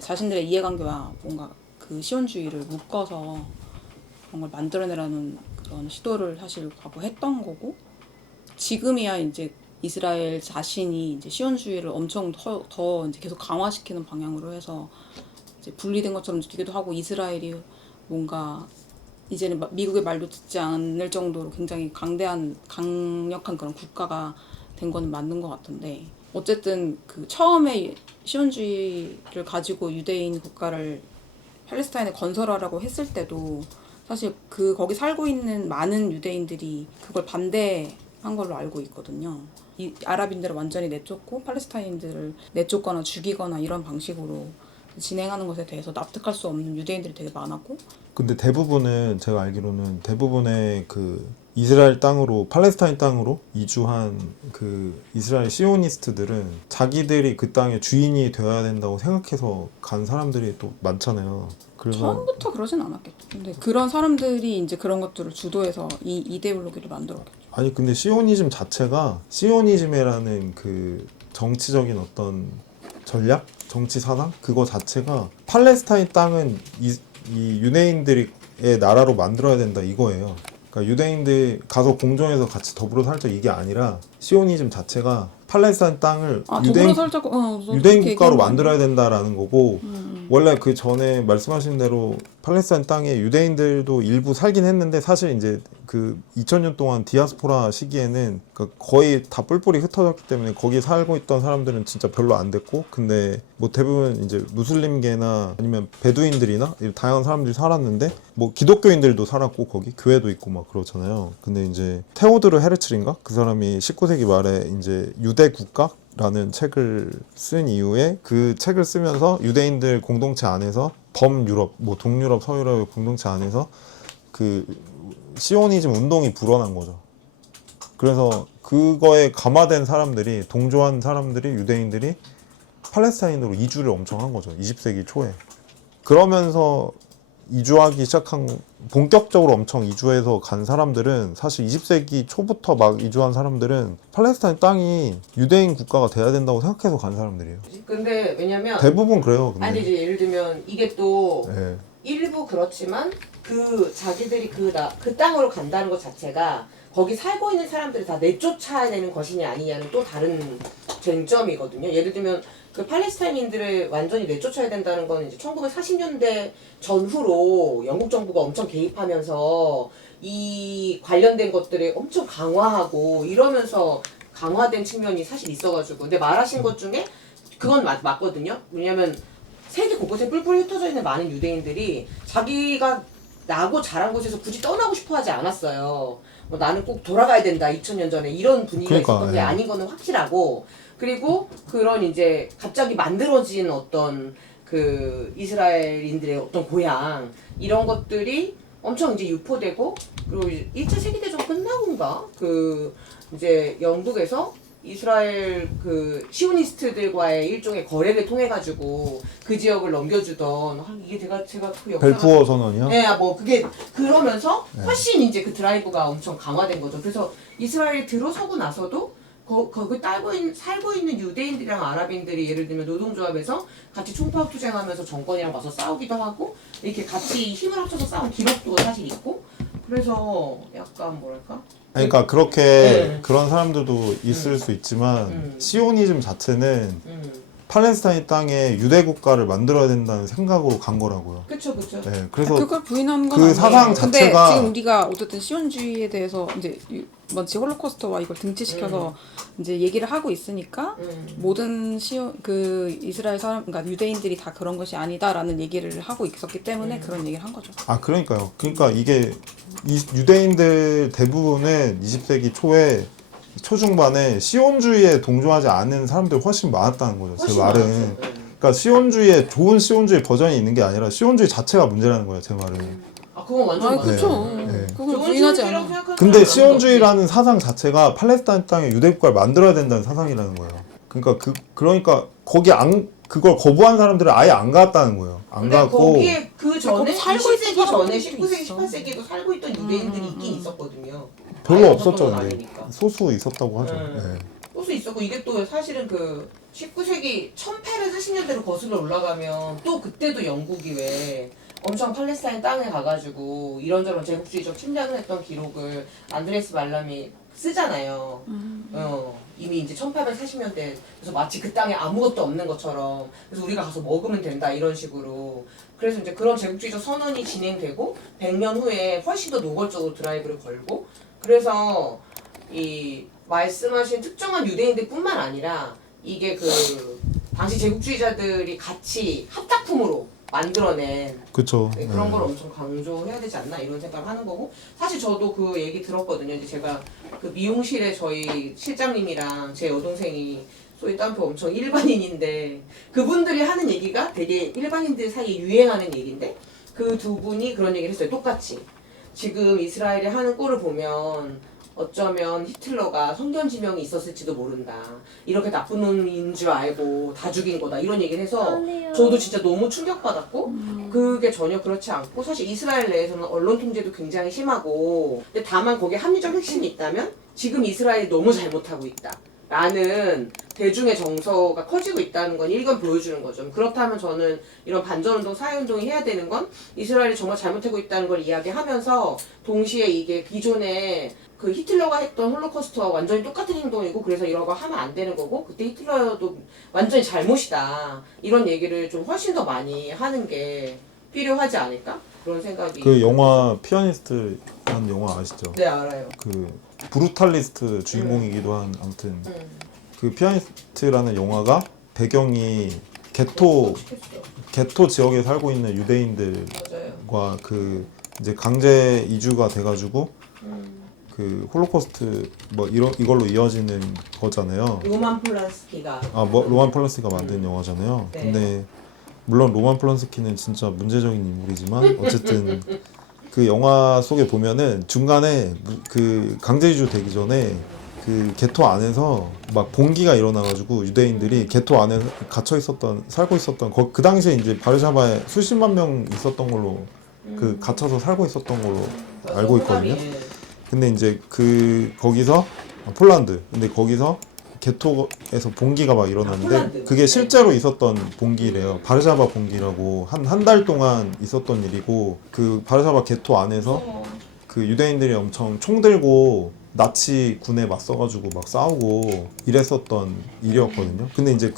자신들의 이해관계와 뭔가 그 시온주의를 묶어서 그런 걸 만들어내라는 그런 시도를 사실 과거 했던 거고, 지금이야 이제 이스라엘 자신이 이제 시온주의를 엄청 더 이제 계속 강화시키는 방향으로 해서 이제 분리된 것처럼 느끼기도 하고, 이스라엘이 뭔가 이제는 미국의 말도 듣지 않을 정도로 굉장히 강력한 그런 국가가 된 거는 맞는 것 같은데, 어쨌든 그 처음에 시온주의를 가지고 유대인 국가를 팔레스타인에 건설하라고 했을 때도 사실 거기 살고 있는 많은 유대인들이 그걸 반대한 걸로 알고 있거든요. 이 아랍인들을 완전히 내쫓고 팔레스타인들을 내쫓거나 죽이거나 이런 방식으로 진행하는 것에 대해서 납득할 수 없는 유대인들이 되게 많았고, 근데 대부분은 제가 알기로는 대부분의 그 이스라엘 땅으로, 팔레스타인 땅으로 이주한 그 이스라엘 시오니스트들은 자기들이 그 땅의 주인이 되어야 된다고 생각해서 간 사람들이 또 많잖아요. 그래서 처음부터 그러진 않았겠죠. 근데 그런 사람들이 이제 그런 것들을 주도해서 이 이데올로기를 만들었겠죠. 아니 근데 시오니즘 자체가, 시오니즘이라는 그 정치적인 어떤 전략? 정치 사상? 그거 자체가 팔레스타인 땅은 이 유대인들의 나라로 만들어야 된다 이거예요. 그러니까 유대인들 가서 공존해서 같이 더불어 살자 이게 아니라, 시오니즘 자체가 팔레스타인 땅을 유대인 국가로 만들어야 된다라는 거고, 원래 그 전에 말씀하신 대로 팔레스타인 땅에 유대인들도 일부 살긴 했는데, 사실 이제 그 2000년 동안 디아스포라 시기에는 거의 다 뿔뿔이 흩어졌기 때문에 거기 살고 있던 사람들은 진짜 별로 안 됐고, 근데 뭐 대부분 이제 무슬림계나 아니면 베두인들이나 이런 다양한 사람들이 살았는데, 뭐 기독교인들도 살았고 거기 교회도 있고 막 그렇잖아요. 근데 이제 테오드르 헤르츠인가 그 사람이 19세기 말에 이제 유대 국가라는 책을 쓴 이후에, 그 책을 쓰면서 유대인들 공동체 안에서 범유럽, 뭐 동유럽, 서유럽 공동체 안에서 그 시오니즘 운동이 불어난 거죠. 그래서 그거에 감화된 사람들이, 동조한 사람들이, 유대인들이 팔레스타인으로 이주를 엄청 한 거죠. 20세기 초에. 그러면서 이주하기 시작한, 본격적으로 엄청 이주해서 간 사람들은 사실 20세기 초부터 막 이주한 사람들은 팔레스타인 땅이 유대인 국가가 돼야 된다고 생각해서 간 사람들이에요. 근데 왜냐면 대부분 그래요. 근데. 아니 이제 예를 들면 이게 또 네. 일부 그렇지만 그 자기들이 그 땅으로 간다는 것 자체가 거기 살고 있는 사람들을 다 내쫓아야 되는 것이냐 아니냐는 또 다른 쟁점이거든요. 예를 들면 그 팔레스타인인들을 완전히 내쫓아야 된다는 건 이제 1940년대 전후로 영국 정부가 엄청 개입하면서 이 관련된 것들을 엄청 강화하고 이러면서 강화된 측면이 사실 있어가지고, 근데 말하신 것 중에 그건 맞거든요. 왜냐면 세계 곳곳에 뿔뿔이 흩어져 있는 많은 유대인들이 자기가 나고 자란 곳에서 굳이 떠나고 싶어 하지 않았어요. 뭐 나는 꼭 돌아가야 된다 2000년 전에 이런 분위기가 있었던 게 아닌 거는 확실하고, 그리고 그런 이제 갑자기 만들어진 어떤 그 이스라엘인들의 어떤 고향 이런 것들이 엄청 이제 유포되고, 그리고 1차 세계대전 끝나고인가 그 이제 영국에서 이스라엘 그 시오니스트들과의 일종의 거래를 통해 가지고 그 지역을 넘겨주던 이게 제가 그 역사가 벨푸어 선언이요? 네, 뭐 그게 그러면서 훨씬 이제 그 드라이브가 엄청 강화된 거죠. 그래서 이스라엘에 들어서고 나서도 거기 살고 있는 유대인들이랑 아랍인들이 예를 들면 노동조합에서 같이 총파업 투쟁하면서 정권이랑 와서 싸우기도 하고 이렇게 같이 힘을 합쳐서 싸운 기록도 사실 있고 그래서 약간 뭐랄까? 그러니까 그렇게 네. 그런 사람들도 있을 수 있지만 시오니즘 자체는 팔레스타인 땅에 유대 국가를 만들어야 된다는 생각으로 간 거라고요. 그쵸. 네, 그래서 그걸 부인하는 건 그 아니에요. 사상 근데 자체가- 지금 우리가 어쨌든 시온주의에 대해서 이제 마치 홀로코스트와 이걸 등치시켜서 이제 얘기를 하고 있으니까 모든 그 이스라엘 사람, 그러니까 유대인들이 다 그런 것이 아니다라는 얘기를 하고 있었기 때문에 그런 얘기를 한 거죠. 아 그러니까요. 그러니까 이게 유대인들 대부분은 20세기 초중반에 시온주의에 동조하지 않은 사람들이 훨씬 많았다는 거죠. 제 훨씬 말은. 많았죠. 네. 그러니까 시온주의에 좋은 시온주의 버전이 있는 게 아니라 시온주의 자체가 문제라는 거예요. 제 말은. 아 그건 완전 아 맞아요. 그쵸. 네. 그건 좋은 부인하지 시온주의라고 않아요. 생각하는 근데 사람은 시온주의라는 사상 자체가 팔레스타인 땅에 유대 국가를 만들어야 된다는 사상이라는 거예요. 그러니까 거기 그걸 거부한 사람들은 아예 안 갔다는 거예요. 안 근데 갔고 거기에 그 전에 거기 살고 20세기 있던 전에 사람들도 19세기, 있어. 18세기에도 살고 있던 유대인들이 있긴 있었거든요. 별로 아예 없었죠. 없었던 건 근데 아니니까. 소수 있었다고 하죠. 음. 네. 소수 있었고 이게 또 사실은 그 19세기 1840년대로 거슬러 올라가면 또 그때도 영국이 왜 엄청 팔레스타인 땅에 가가지고 이런저런 제국주의적 침략을 했던 기록을 안드레스 말람이 쓰잖아요. 이미 이제 1840년대 그래서 마치 그 땅에 아무것도 없는 것처럼 그래서 우리가 가서 먹으면 된다 이런 식으로 그래서 이제 그런 제국주의적 선언이 진행되고 100년 후에 훨씬 더 노골적으로 드라이브를 걸고 그래서 이 말씀하신 특정한 유대인들뿐만 아니라 이게 그 당시 제국주의자들이 같이 합작품으로 만들어낸 그쵸. 네, 그런 걸 엄청 강조해야 되지 않나 이런 생각을 하는 거고 사실 저도 그 얘기 들었거든요. 이제 제가 그 미용실에 저희 실장님이랑 제 여동생이 소위 딴표 엄청 일반인인데 그분들이 하는 얘기가 되게 일반인들 사이에 유행하는 얘기인데 그 두 분이 그런 얘기를 했어요. 똑같이 지금 이스라엘이 하는 꼴을 보면 어쩌면 히틀러가 성견 지명이 있었을지도 모른다. 이렇게 나쁜 놈인 줄 알고 다 죽인 거다. 이런 얘기를 해서 아니요. 저도 진짜 너무 충격받았고 그게 전혀 그렇지 않고 사실 이스라엘 내에서는 언론 통제도 굉장히 심하고 근데 다만 거기에 합리적 핵심이 있다면 지금 이스라엘이 너무 잘못하고 있다. 라는 대중의 정서가 커지고 있다는 건 일견 보여주는 거죠. 그렇다면 저는 이런 반전운동, 사회운동이 해야 되는 건 이스라엘이 정말 잘못하고 있다는 걸 이야기하면서 동시에 이게 기존에 그 히틀러가 했던 홀로코스트와 완전히 똑같은 행동이고 그래서 이런 거 하면 안 되는 거고 그때 히틀러도 완전히 잘못이다. 이런 얘기를 좀 훨씬 더 많이 하는 게 필요하지 않을까? 그런 생각이. 그 영화 피아니스트라는 영화 아시죠? 네, 알아요. 그 브루탈리스트 주인공이기도 한 아무튼 그 피아니스트라는 영화가 배경이 게토 지역에 살고 있는 유대인들과 맞아요. 그 이제 강제 이주가 돼가지고 그 홀로코스트 뭐 이걸로 이어지는 거잖아요. 로만 폴란스키가 로만 폴란스키가 만든 영화잖아요. 네. 근데 물론 로만 폴란스키는 진짜 문제적인 인물이지만 어쨌든 그 영화 속에 보면은 중간에 그 강제 이주 되기 전에 그 게토 안에서 막 봉기가 일어나가지고 유대인들이 게토 안에 살고 있었던 그 당시에 이제 바르샤바에 수십만 명 있었던 걸로 그 갇혀서 살고 있었던 걸로 알고 있거든요. 근데 이제 거기서 폴란드 근데 거기서 게토에서 봉기가 막 일어났는데 폴란드. 그게 실제로 있었던 봉기래요. 바르샤바 봉기라고 한 달 동안 있었던 일이고 그 바르샤바 게토 안에서 그 유대인들이 엄청 총 들고 나치 군에 맞서가지고 막 싸우고 이랬었던 일이었거든요. 근데 이제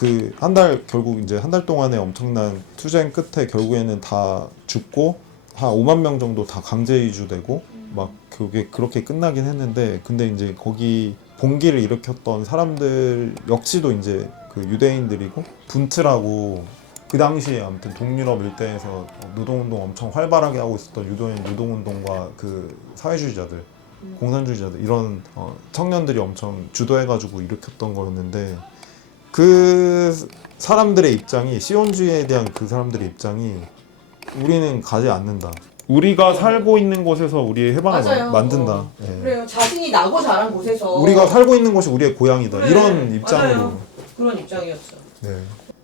결국 이제 한 달 동안의 엄청난 투쟁 끝에 결국에는 다 죽고 한 5만 명 정도 다 강제 이주되고 막 그게 그렇게 끝나긴 했는데 근데 이제 거기 봉기를 일으켰던 사람들 역시도 이제 그 유대인들이고 분트라고 그 당시에 아무튼 동유럽 일대에서 노동운동 엄청 활발하게 하고 있었던 유대인 노동운동과 그 사회주의자들 공산주의자들 이런 청년들이 엄청 주도해가지고 일으켰던 거였는데 그 사람들의 입장이 시온주의에 대한 그 사람들의 입장이 우리는 가지 않는다. 우리가 살고 있는 곳에서 우리의 해방을 맞아요. 만든다. 예. 그래요. 자신이 나고 자란 곳에서 우리가 살고 있는 곳이 우리의 고향이다. 그래, 이런 입장으로. 맞아요. 그런 입장이었어. 네.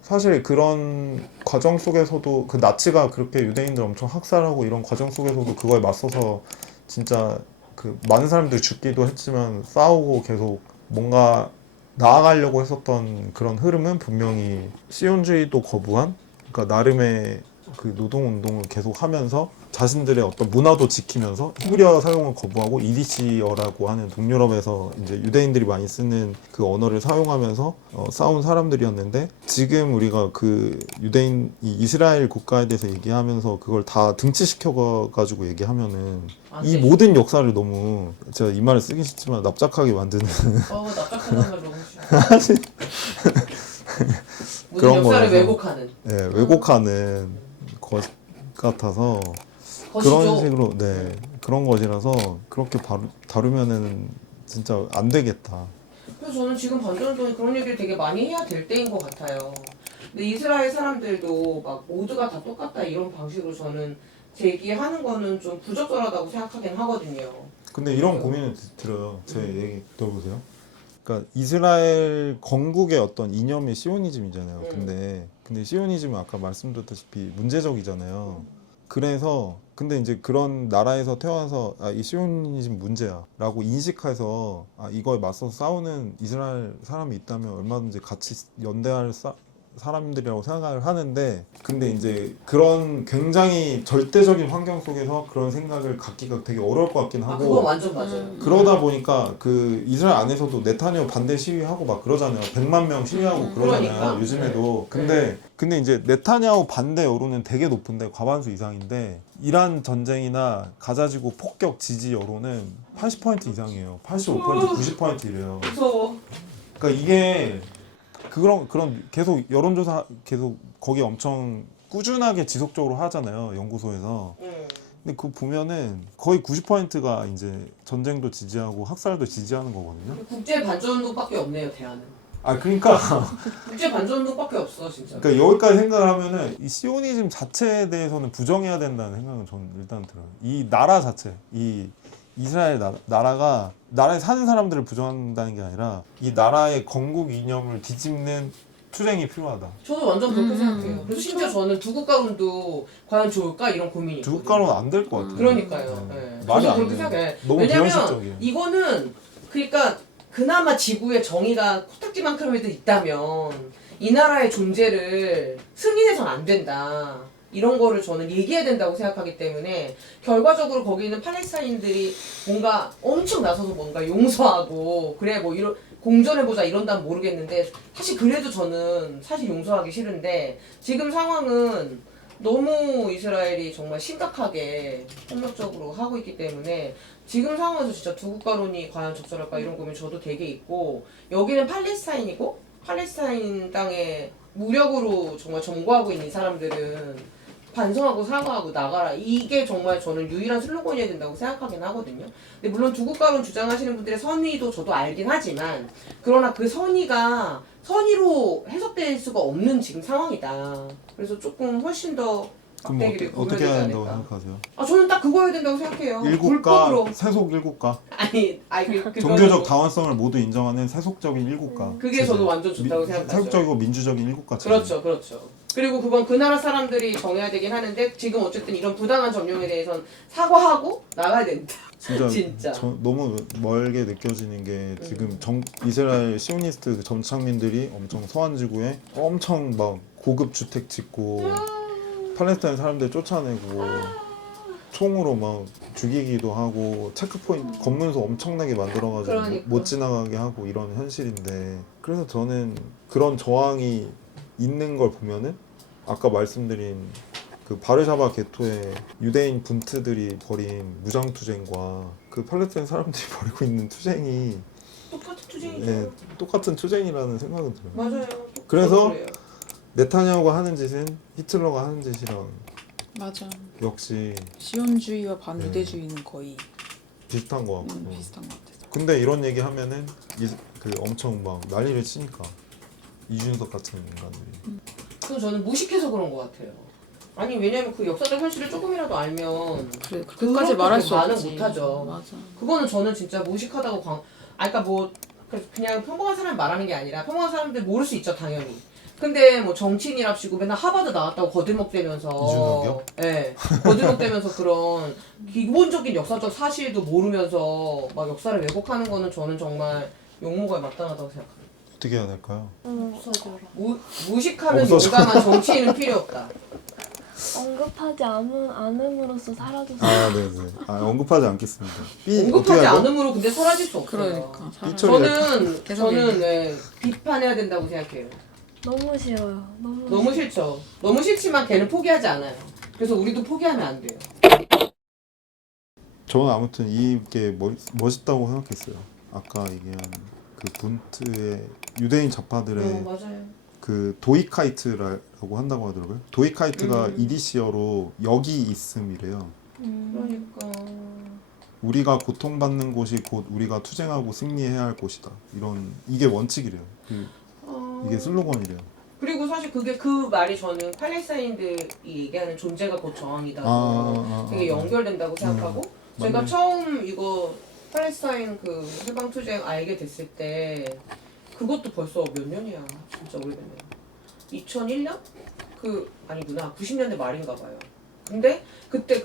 사실 그런 과정 속에서도 그 나치가 그렇게 유대인들 엄청 학살하고 이런 과정 속에서도 그거에 맞서서 진짜 그 많은 사람들이 죽기도 했지만 싸우고 계속 뭔가 나아가려고 했었던 그런 흐름은 분명히 시온주의도 거부한, 그러니까 나름의 그 노동운동을 계속 하면서 자신들의 어떤 문화도 지키면서 히브리어 사용을 거부하고 이디시어라고 하는 동유럽에서 이제 유대인들이 많이 쓰는 그 언어를 사용하면서 싸운 사람들이었는데, 지금 우리가 그 유대인 이 이스라엘 국가에 대해서 얘기하면서 그걸 다 등치시켜 가지고 얘기하면은 안 이 돼. 모든 역사를 너무, 제가 이 말을 쓰기 싫지만 납작하게 만드는 납작하다는 말 너무 싫어. 모든 그런 역사를 거라서. 왜곡하는 왜곡하는 것 같아서 것이죠. 그런 식으로 그런 것이라서 그렇게 다루면은 진짜 안 되겠다. 그래서 저는 지금 반전운동이 그런 얘기를 되게 많이 해야 될 때인 것 같아요. 근데 이스라엘 사람들도 막 모두가 다 똑같다 이런 방식으로 저는 제기하는 거는 좀 부적절하다고 생각하긴 하거든요. 근데 이런 고민을 들어요. 제 얘기 들어보세요. 그러니까 이스라엘 건국의 어떤 이념이 시오니즘이잖아요. 근데 시오니즘은 아까 말씀드렸다시피 문제적이잖아요. 그래서 근데 이제 그런 나라에서 태어나서 이 시오니즘 문제야라고 인식해서 이거에 맞서 싸우는 이스라엘 사람이 있다면 얼마든지 같이 연대할 사람들이라고 생각을 하는데, 근데 이제 그런 굉장히 절대적인 환경 속에서 그런 생각을 갖기가 되게 어려울 것 같긴 하고, 그건 완전 맞아요. 그러다 보니까 그 이스라엘 안에서도 네타냐후 반대 시위하고 막 그러잖아요. 100만 명 시위하고 그러잖아요. 그러니까. 요즘에도. 근데 이제 네타냐후 반대 여론은 되게 높은데, 과반수 이상인데 이란 전쟁이나 가자지구 폭격 지지 여론은 80% 이상이에요. 85%, 90% 이래요. 무서워. 그러니까 이게 그런 계속 여론조사 계속 거기 엄청 꾸준하게 지속적으로 하잖아요. 연구소에서. 근데 그거 보면은 거의 90%가 이제 전쟁도 지지하고 학살도 지지하는 거거든요. 국제 반전운동밖에 없네요, 대안은. 그러니까 국제 반전운동밖에 없어, 진짜. 그러니까 여기까지 생각을 하면은 이 시오니즘 자체에 대해서는 부정해야 된다는 생각은 저는 일단 들어요. 이 나라 자체, 이 이스라엘 나라가 나라에 사는 사람들을 부정한다는 게 아니라 이 나라의 건국 이념을 뒤집는 투쟁이 필요하다. 저도 완전 그렇게 생각해요. 그래서 심지어 저는 두 국가론도 과연 좋을까 이런 고민이 있거든요. 두 국가로는 안 될 것 같아요. 그러니까요. 네. 네. 말이 저도 안 그렇게 돼. 생각해요. 너무 왜냐면 비현실적이에요. 이거는 그러니까 그나마 지구에 정의가 코딱지만큼이라도 있다면 이 나라의 존재를 승인해서는 안 된다. 이런 거를 저는 얘기해야 된다고 생각하기 때문에 결과적으로 거기 있는 팔레스타인들이 뭔가 엄청 나서서 뭔가 용서하고 그래 뭐 이런 공존해보자 이런다면 모르겠는데, 사실 그래도 저는 사실 용서하기 싫은데 지금 상황은 너무 이스라엘이 정말 심각하게 폭력적으로 하고 있기 때문에 지금 상황에서 진짜 두 국가론이 과연 적절할까 이런 고민 저도 되게 있고, 여기는 팔레스타인이고 팔레스타인 땅에 무력으로 정말 점거하고 있는 사람들은 반성하고 사과하고 나가라. 이게 정말 저는 유일한 슬로건이어야 된다고 생각하긴 하거든요. 근데 물론 두 국가론 주장하시는 분들의 선의도 저도 알긴 하지만, 그러나 그 선의가 선의로 해석될 수가 없는 지금 상황이다. 그래서 조금 훨씬 더 그럼 막대기를 어떻게 굴려야 해야 되지 된다고 않을까. 생각하세요? 저는 딱 그거여야 된다고 생각해요. 일국가, 불법으로. 세속 일국가. 그거는 종교적 뭐- 다원성을 모두 인정하는 세속적인 일국가. 그게 저도 완전 좋다고 생각하죠. 세속적이고 민주적인 일국가. 그렇죠, 그렇죠. 그리고 그건 그 나라 사람들이 정해야 되긴 하는데 지금 어쨌든 이런 부당한 점령에 대해서는 사과하고 나가야 된다. 진짜, 진짜. 너무 멀게 느껴지는 게 지금 이스라엘 시오니스트 전창민들이 엄청 서안지구에 엄청 막 고급 주택 짓고 팔레스타인 사람들 쫓아내고 총으로 막 죽이기도 하고 체크포인트 검문소 엄청나게 만들어가지고 그러니까. 못 지나가게 하고 이런 현실인데, 그래서 저는 그런 저항이 있는 걸 보면은 아까 말씀드린 그 바르샤바 게토의 유대인 분트들이 벌인 무장투쟁과 그 팔레스타인 사람들이 벌이고 있는 투쟁이 똑같은 투쟁이죠. 똑같은 투쟁이라는 생각은 들어요. 맞아요. 그래서 저도 그래요. 네타냐후가 하는 짓은 히틀러가 하는 짓이랑 맞아. 역시 시온주의와 반유대주의는 거의 비슷한 것 같고. 비슷한 것 같아서. 근데 이런 얘기 하면은 그 엄청 막 난리를 치니까 이준석 같은 인간들이. 그건 저는 무식해서 그런 것 같아요. 아니 왜냐면 그 역사적 현실을 조금이라도 알면 그래 그렇게까지 말할 수 반응 없지. 못하죠. 맞아. 그거는 저는 진짜 무식하다고 그러니까 뭐 그냥 평범한 사람 말하는 게 아니라 평범한 사람들 모를 수 있죠 당연히. 근데 뭐 정치인이랍시고 맨날 하버드 나왔다고 거들먹대면서 이준석이요? 네, 거들먹대면서 그런 기본적인 역사적 사실도 모르면서 막 역사를 왜곡하는 거는 저는 정말 욕먹어야 마땅하다고 생각합니다. 어떻게 해야 될까요? 없어져라. 무식하면 없어져. 용감한 정치인은 필요 없다. 언급하지 않음으로써 사라졌어. 아, 네네. 아, 언급하지 않겠습니다. 어떻게 언급하지 하죠? 않음으로 근데 사라질 수 없어요. 그러니까. 삐처리- 저는 네, 비판해야 된다고 생각해요. 너무 싫어요. 너무 싫죠. 너무 싫지만 걔는 포기하지 않아요. 그래서 우리도 포기하면 안 돼요. 저는 아무튼 이게 멋있다고 생각했어요. 아까 얘기한 그 분트의 유대인 좌파들의 맞아요. 그 도이카이트라고 한다고 하더라고요. 도이카이트가 이디시어로 여기 있음이래요. 그러니까 우리가 고통받는 곳이 곧 우리가 투쟁하고 승리해야 할 곳이다. 이게 원칙이래요. 이게 슬로건이래요. 그리고 사실 그 말이 저는 팔레스타인들이 얘기하는 존재가 곧 저항이다. 되게 연결된다고 생각하고 제가 맞네. 처음 이거 팔레스타인 그 해방 투쟁 알게 됐을 때 그것도 벌써 몇 년이야. 진짜 오래됐네. 2001년? 아니구나. 90년대 말인가 봐요. 근데 그때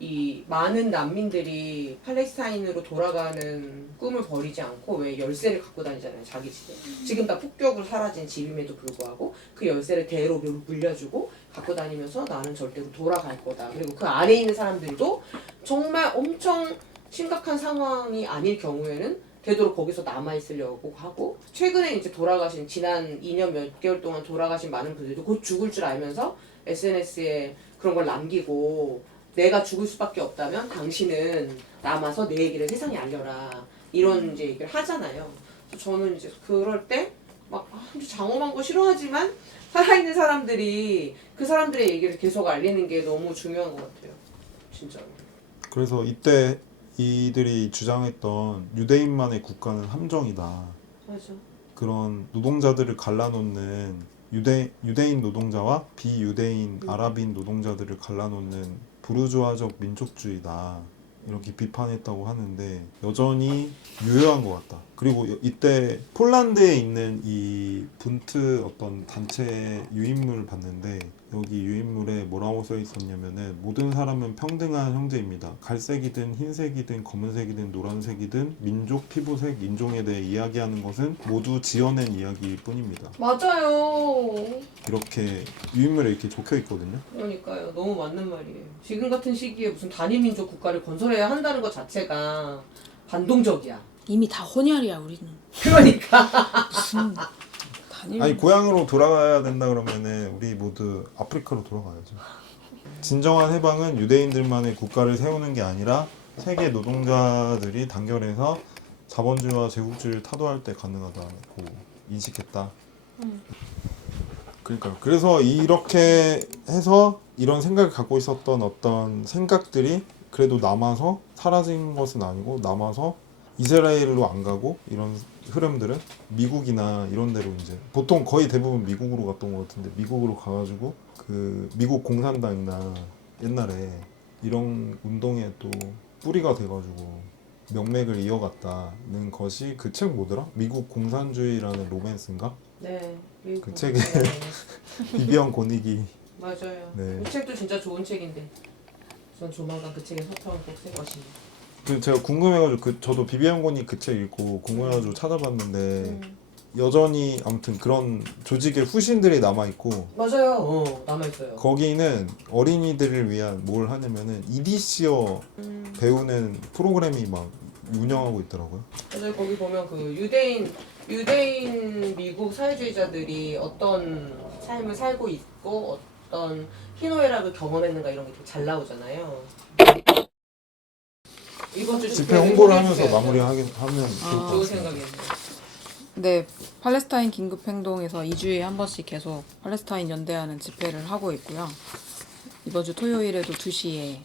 이 많은 난민들이 팔레스타인으로 돌아가는 꿈을 버리지 않고 왜 열쇠를 갖고 다니잖아요. 자기 집에. 지금 다 폭격으로 사라진 집임에도 불구하고 그 열쇠를 대로 물려주고 갖고 다니면서 나는 절대로 돌아갈 거다. 그리고 그 안에 있는 사람들도 정말 엄청 심각한 상황이 아닐 경우에는 되도록 거기서 남아있으려고 하고 최근에 이제 돌아가신 지난 2년 몇 개월 동안 돌아가신 많은 분들도 곧 죽을 줄 알면서 SNS에 그런 걸 남기고 내가 죽을 수밖에 없다면 당신은 남아서 내 얘기를 세상에 알려라 이런 이제 얘기를 하잖아요. 그래서 저는 이제 그럴 때 막 장엄한 거 싫어하지만 살아있는 사람들이 그 사람들의 얘기를 계속 알리는 게 너무 중요한 것 같아요. 진짜로. 그래서 이때 이들이 주장했던 유대인만의 국가는 함정이다. 맞아. 그런 노동자들을 갈라놓는 유대인 노동자와 비유대인 아랍인 노동자들을 갈라놓는 부르주아적 민족주의다. 이렇게 비판했다고 하는데 여전히 유효한 것 같다. 그리고 이때 폴란드에 있는 이 분트 어떤 단체 유인물을 봤는데 여기 유인물에 뭐라고 써 있었냐면은 모든 사람은 평등한 형제입니다. 갈색이든 흰색이든 검은색이든 노란색이든 민족, 피부색, 인종에 대해 이야기하는 것은 모두 지어낸 이야기일 뿐입니다. 맞아요. 이렇게 유인물에 이렇게 적혀 있거든요. 그러니까요. 너무 맞는 말이에요. 지금 같은 시기에 무슨 단일민족 국가를 건설해야 한다는 것 자체가 반동적이야. 이미 다 혼혈이야 우리는. 그러니까. 무슨 단일. 아니 고향으로 돌아가야 된다 그러면은 우리 모두 아프리카로 돌아가야죠. 진정한 해방은 유대인들만의 국가를 세우는 게 아니라 세계 노동자들이 단결해서 자본주의와 제국주의를 타도할 때 가능하다고 인식했다. 그러니까요. 그래서 이렇게 해서 이런 생각을 갖고 있었던 어떤 생각들이 그래도 남아서 사라진 것은 아니고 남아서 이스라엘로 안 가고 이런 흐름들은 미국이나 이런 데로 이제 보통 거의 대부분 미국으로 갔던 것 같은데 미국으로 가가지고 그 미국 공산당이나 옛날에 이런 운동에 또 뿌리가 돼가지고 명맥을 이어갔다는 것이 그 책 뭐더라? 미국 공산주의라는 로맨스인가? 네. 그 책에 비비안 고닉이 맞아요. 네. 그 책도 진짜 좋은 책인데 전 조만간 그 책에 서평을 꼭 쓸 것입니다. 그 제가 궁금해가지고 저도 비비안 고닉 그 책 읽고 궁금해가지고 찾아봤는데 여전히 아무튼 그런 조직의 후신들이 남아있고 맞아요. 남아있어요. 거기는 어린이들을 위한 뭘 하냐면은 이디시어 배우는 프로그램이 막 운영하고 있더라고요. 그래서 거기 보면 그 유대인 미국 사회주의자들이 어떤 삶을 살고 있고 어떤 희노애락을 경험했는가 이런 게 되게 잘 나오잖아요. 이번 주 집회 홍보를 하면서 홍보해주세요. 마무리하면 좋을 것 좋은 같습니다. 생각이에요. 네, 팔레스타인 긴급행동에서 2주에 한 번씩 계속 팔레스타인 연대하는 집회를 하고 있고요. 이번 주 토요일에도 2시에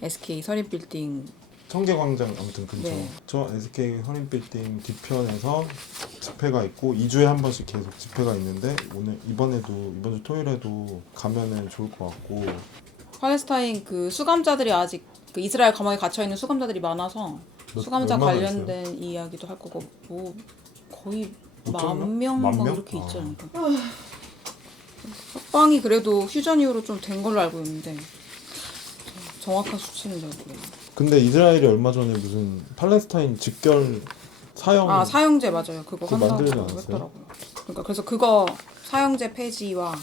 SK 서린빌딩 청계광장 아무튼 근처 네. 저 SK 허린빌딩 뒤편에서 집회가 있고 2주에 한 번씩 계속 집회가 있는데 이번 주 토요일에도 가면은 좋을 것 같고. 팔레스타인 그 수감자들이 아직 그 이스라엘 감옥에 갇혀 있는 수감자들이 많아서 수감자 얼마나 관련된 이야기도 할 거고 뭐 거의 5천 명? 10,000명 만 막 명? 이렇게 있지 아. 않을까. 석방이 그래도 휴전 이후로 좀 된 걸로 알고 있는데 정확한 수치는 잘 모르겠네. 근데 이스라엘이 얼마 전에 무슨 팔레스타인 직결 사형 사형제 맞아요. 그거 그거 한다고 만들지 않았어요? 했더라고요. 그러니까 그래서 그거 사형제 폐지와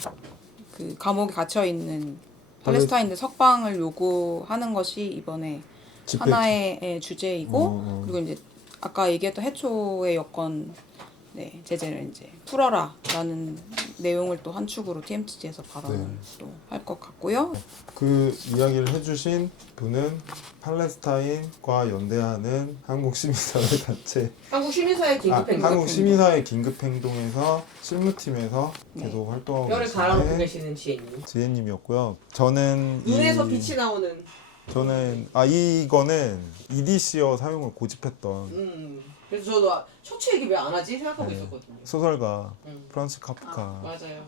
그 감옥에 갇혀 있는 팔레스타인들 석방을 요구하는 것이 이번에 집회 하나의 주제이고 그리고 이제 아까 얘기했던 해초의 여건 제재를 이제 풀어라라는 내용을 또 한 축으로 TMTG에서 발언을 또 할 것 같고요. 그 이야기를 해주신 분은 팔레스타인과 연대하는 한국 시민사회 단체 한국 시민사회 긴급행동 한국 시민사회 긴급행동에서 실무팀에서 계속 활동하고 뼈를 갈아놓고 계시는 계시는 지혜님. 지혜님이었고요. 저는 눈에서 빛이 나오는 이거는 EDC어 사용을 고집했던 그래서 저도 셔츠 얘기 왜 안 하지 생각하고 네. 있었거든요. 소설가 프란츠 카프카. 맞아요.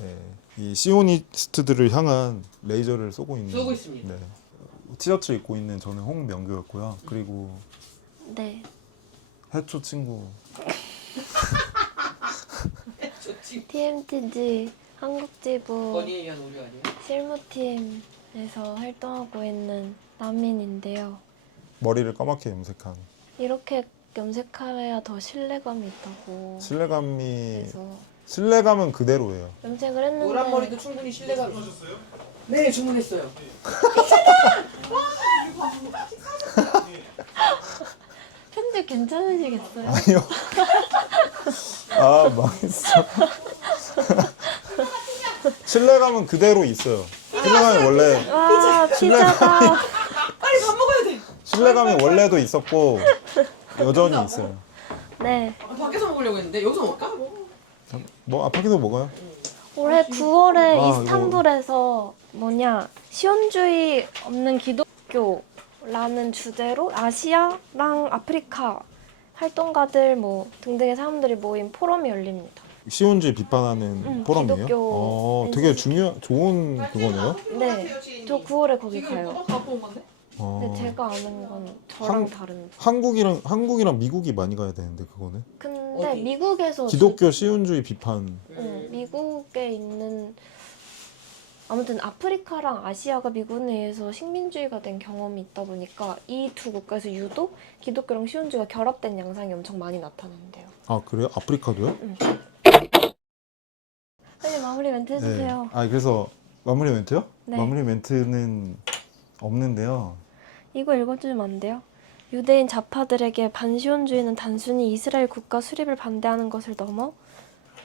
네, 이 시오니스트들을 향한 레이저를 쏘고 있습니다. 네. 티셔츠 입고 있는 저는 홍명규였고요. 그리고 네. 해초 친구 좋지. TMTG 한국지부 건의에 의한 오류 아니에요? 실무팀에서 활동하고 있는 남인인데요. 머리를 까맣게 염색한 이렇게 염색해야 더 신뢰감이 있다고 신뢰감은 그대로예요. 염색을 했는데 노란 머리도 충분히 신뢰가. 주문하셨어요? 네, 주문했어요. 편집 괜찮으시겠어요? 아니요. 아 망했어. 신뢰감은 그대로 있어요. 신뢰감이 원래 와 피자가 빨리 밥 먹어야 돼. 신뢰감이 원래도 있었고 여전히 있어요. 네 밖에서 먹으려고 했는데 여기서 먹을까? 뭐 밖에서 먹어요? 올해 9월에 아, 이스탄불에서 시온주의 없는 기독교라는 주제로 아시아랑 아프리카 활동가들 등등의 사람들이 모인 포럼이 열립니다. 시온주의 비판하는 포럼이에요? 기독교 되게 좋은 그거네요. 네, 저 9월에 거기 가요. 갖고 온 건데? 근데 제가 아는 건 저랑 다른. 한국이랑 미국이 많이 가야 되는데 그거는 근데 어디? 미국에서 기독교 시온주의 비판. 미국에 있는 아무튼 아프리카랑 아시아가 미군에 의해서 식민주의가 된 경험이 있다 보니까 이 두 국가에서 유독 기독교랑 시온주의가 결합된 양상이 엄청 많이 나타난대요. 아 그래요? 아프리카도요? 빨리 마무리 멘트 해주세요. 네. 그래서 마무리 멘트요? 네. 마무리 멘트는 없는데요. 이거 읽어주면 안 돼요? 유대인 좌파들에게 반시온주의는 단순히 이스라엘 국가 수립을 반대하는 것을 넘어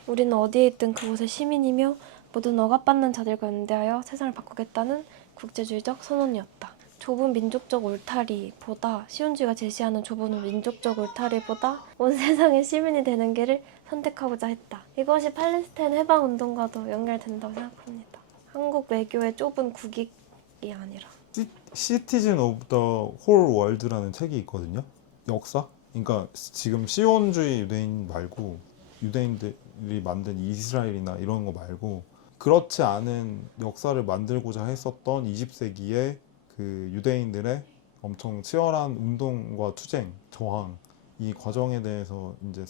우리는 어디에 있든 그곳의 시민이며 모든 억압받는 자들과 연대하여 세상을 바꾸겠다는 국제주의적 선언이었다. 좁은 민족적 울타리보다 시온주의가 제시하는 좁은 민족적 울타리보다 온 세상의 시민이 되는 길을 선택하고자 했다. 이것이 팔레스타인 해방운동과도 연결된다고 생각합니다. 한국 외교의 좁은 국익이 아니라. 시티즌 오브 더 홀 월드라는 책이 있거든요. 역사? 그러니까 지금 시온주의 유대인 말고 유대인들이 만든 이스라엘이나 이런 거 말고 그렇지 않은 역사를 만들고자 했었던 20세기의 그 유대인들의 엄청 치열한 운동과 투쟁, 저항 이 과정에 대해서 이제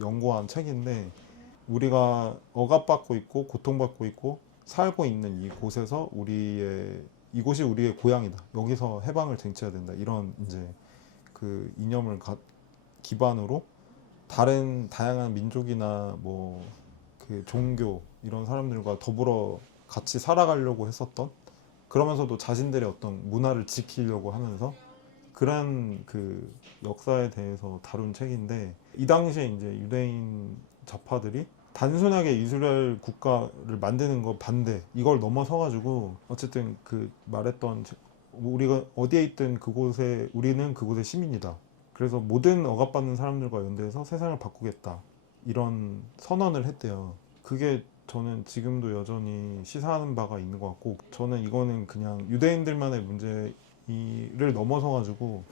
연구한 책인데 우리가 억압받고 있고 고통받고 있고 살고 있는 이곳에서 이곳이 우리의 고향이다. 여기서 해방을 쟁취해야 된다. 이런 이제 그 이념을 기반으로 다양한 민족이나 그 종교 이런 사람들과 더불어 같이 살아가려고 했었던 그러면서도 자신들의 어떤 문화를 지키려고 하면서 그런 그 역사에 대해서 다룬 책인데 이 당시에 이제 유대인 좌파들이 단순하게 이스라엘 국가를 만드는 거 반대 이걸 넘어서 가지고 어쨌든 그 말했던 우리가 어디에 있든 우리는 그곳의 시민이다. 그래서 모든 억압받는 사람들과 연대해서 세상을 바꾸겠다. 이런 선언을 했대요. 그게 저는 지금도 여전히 시사하는 바가 있는 것 같고 저는 이거는 그냥 유대인들만의 문제를 넘어서 가지고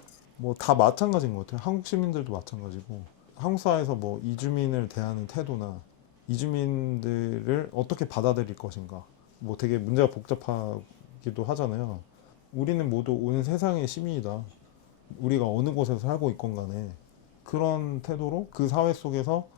다 마찬가지인 것 같아요. 한국 시민들도 마찬가지고 한국 사회에서 뭐 이주민을 대하는 태도나 이주민들을 어떻게 받아들일 것인가, 뭐 되게 문제가 복잡하기도 하잖아요. 우리는 모두 온 세상의 시민이다. 우리가 어느 곳에서 살고 있건 간에 그런 태도로 그 사회 속에서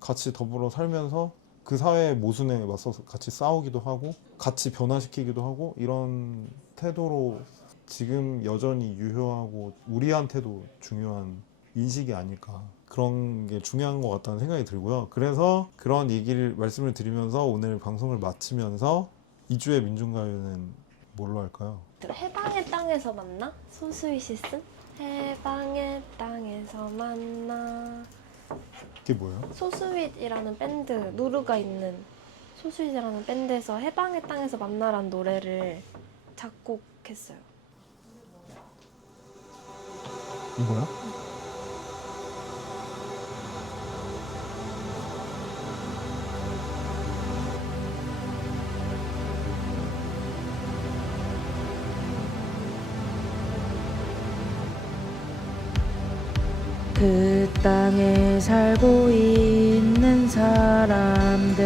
같이 더불어 살면서 그 사회의 모순에 맞서서 같이 싸우기도 하고 같이 변화시키기도 하고, 이런 태도로 지금 여전히 유효하고 우리한테도 중요한 인식이 아닐까, 그런 게 중요한 것 같다는 생각이 들고요. 그래서 그런 얘기를 말씀을 드리면서 오늘 방송을 마치면서 2주의 민중가요는 뭘로 할까요? 해방의 땅에서 만나? 소스윗이 쓴? 해방의 땅에서 만나. 그게 뭐예요? 소스윗이라는 밴드, 누르가 있는 소스윗이라는 밴드에서 해방의 땅에서 만나란 노래를 작곡했어요. 이거야? 그 땅에 살고 있는 사람들,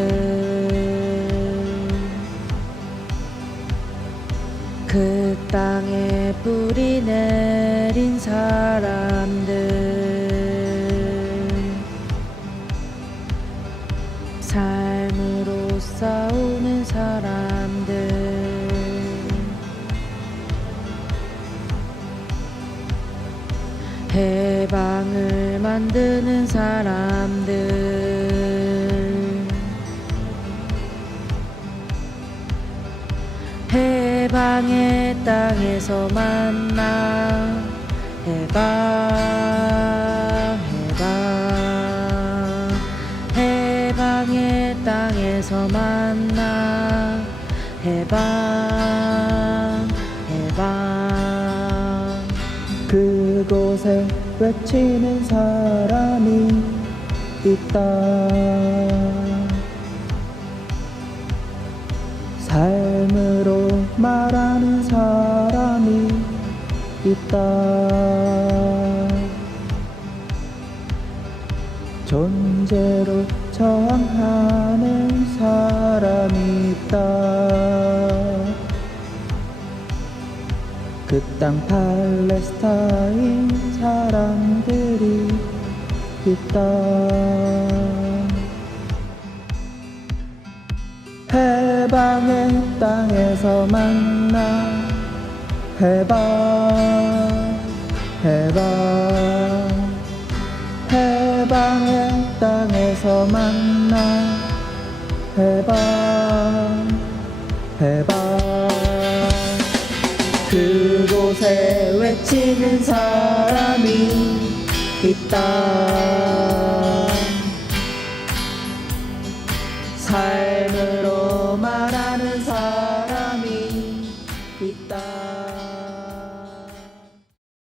그 땅에 뿌리 내린 사람들, 삶으로 싸우는 사람들, 해방을 만드는 사람들, 해방의 땅에서 만나. 해방, 해방, 해방의 땅에서 만나. 해방, 해방. 그곳에 외치는 사람이 있다. 삶으로 말하는 사람이 있다. 존재로 저항하는 사람이 있다. 그 땅 팔레스타인 사람들이 있다. 해방의 땅에서 만나. 해방, 해방, 해방의 땅에서 만나. 해방, 해방. 그곳에 외치는 사람이 있다.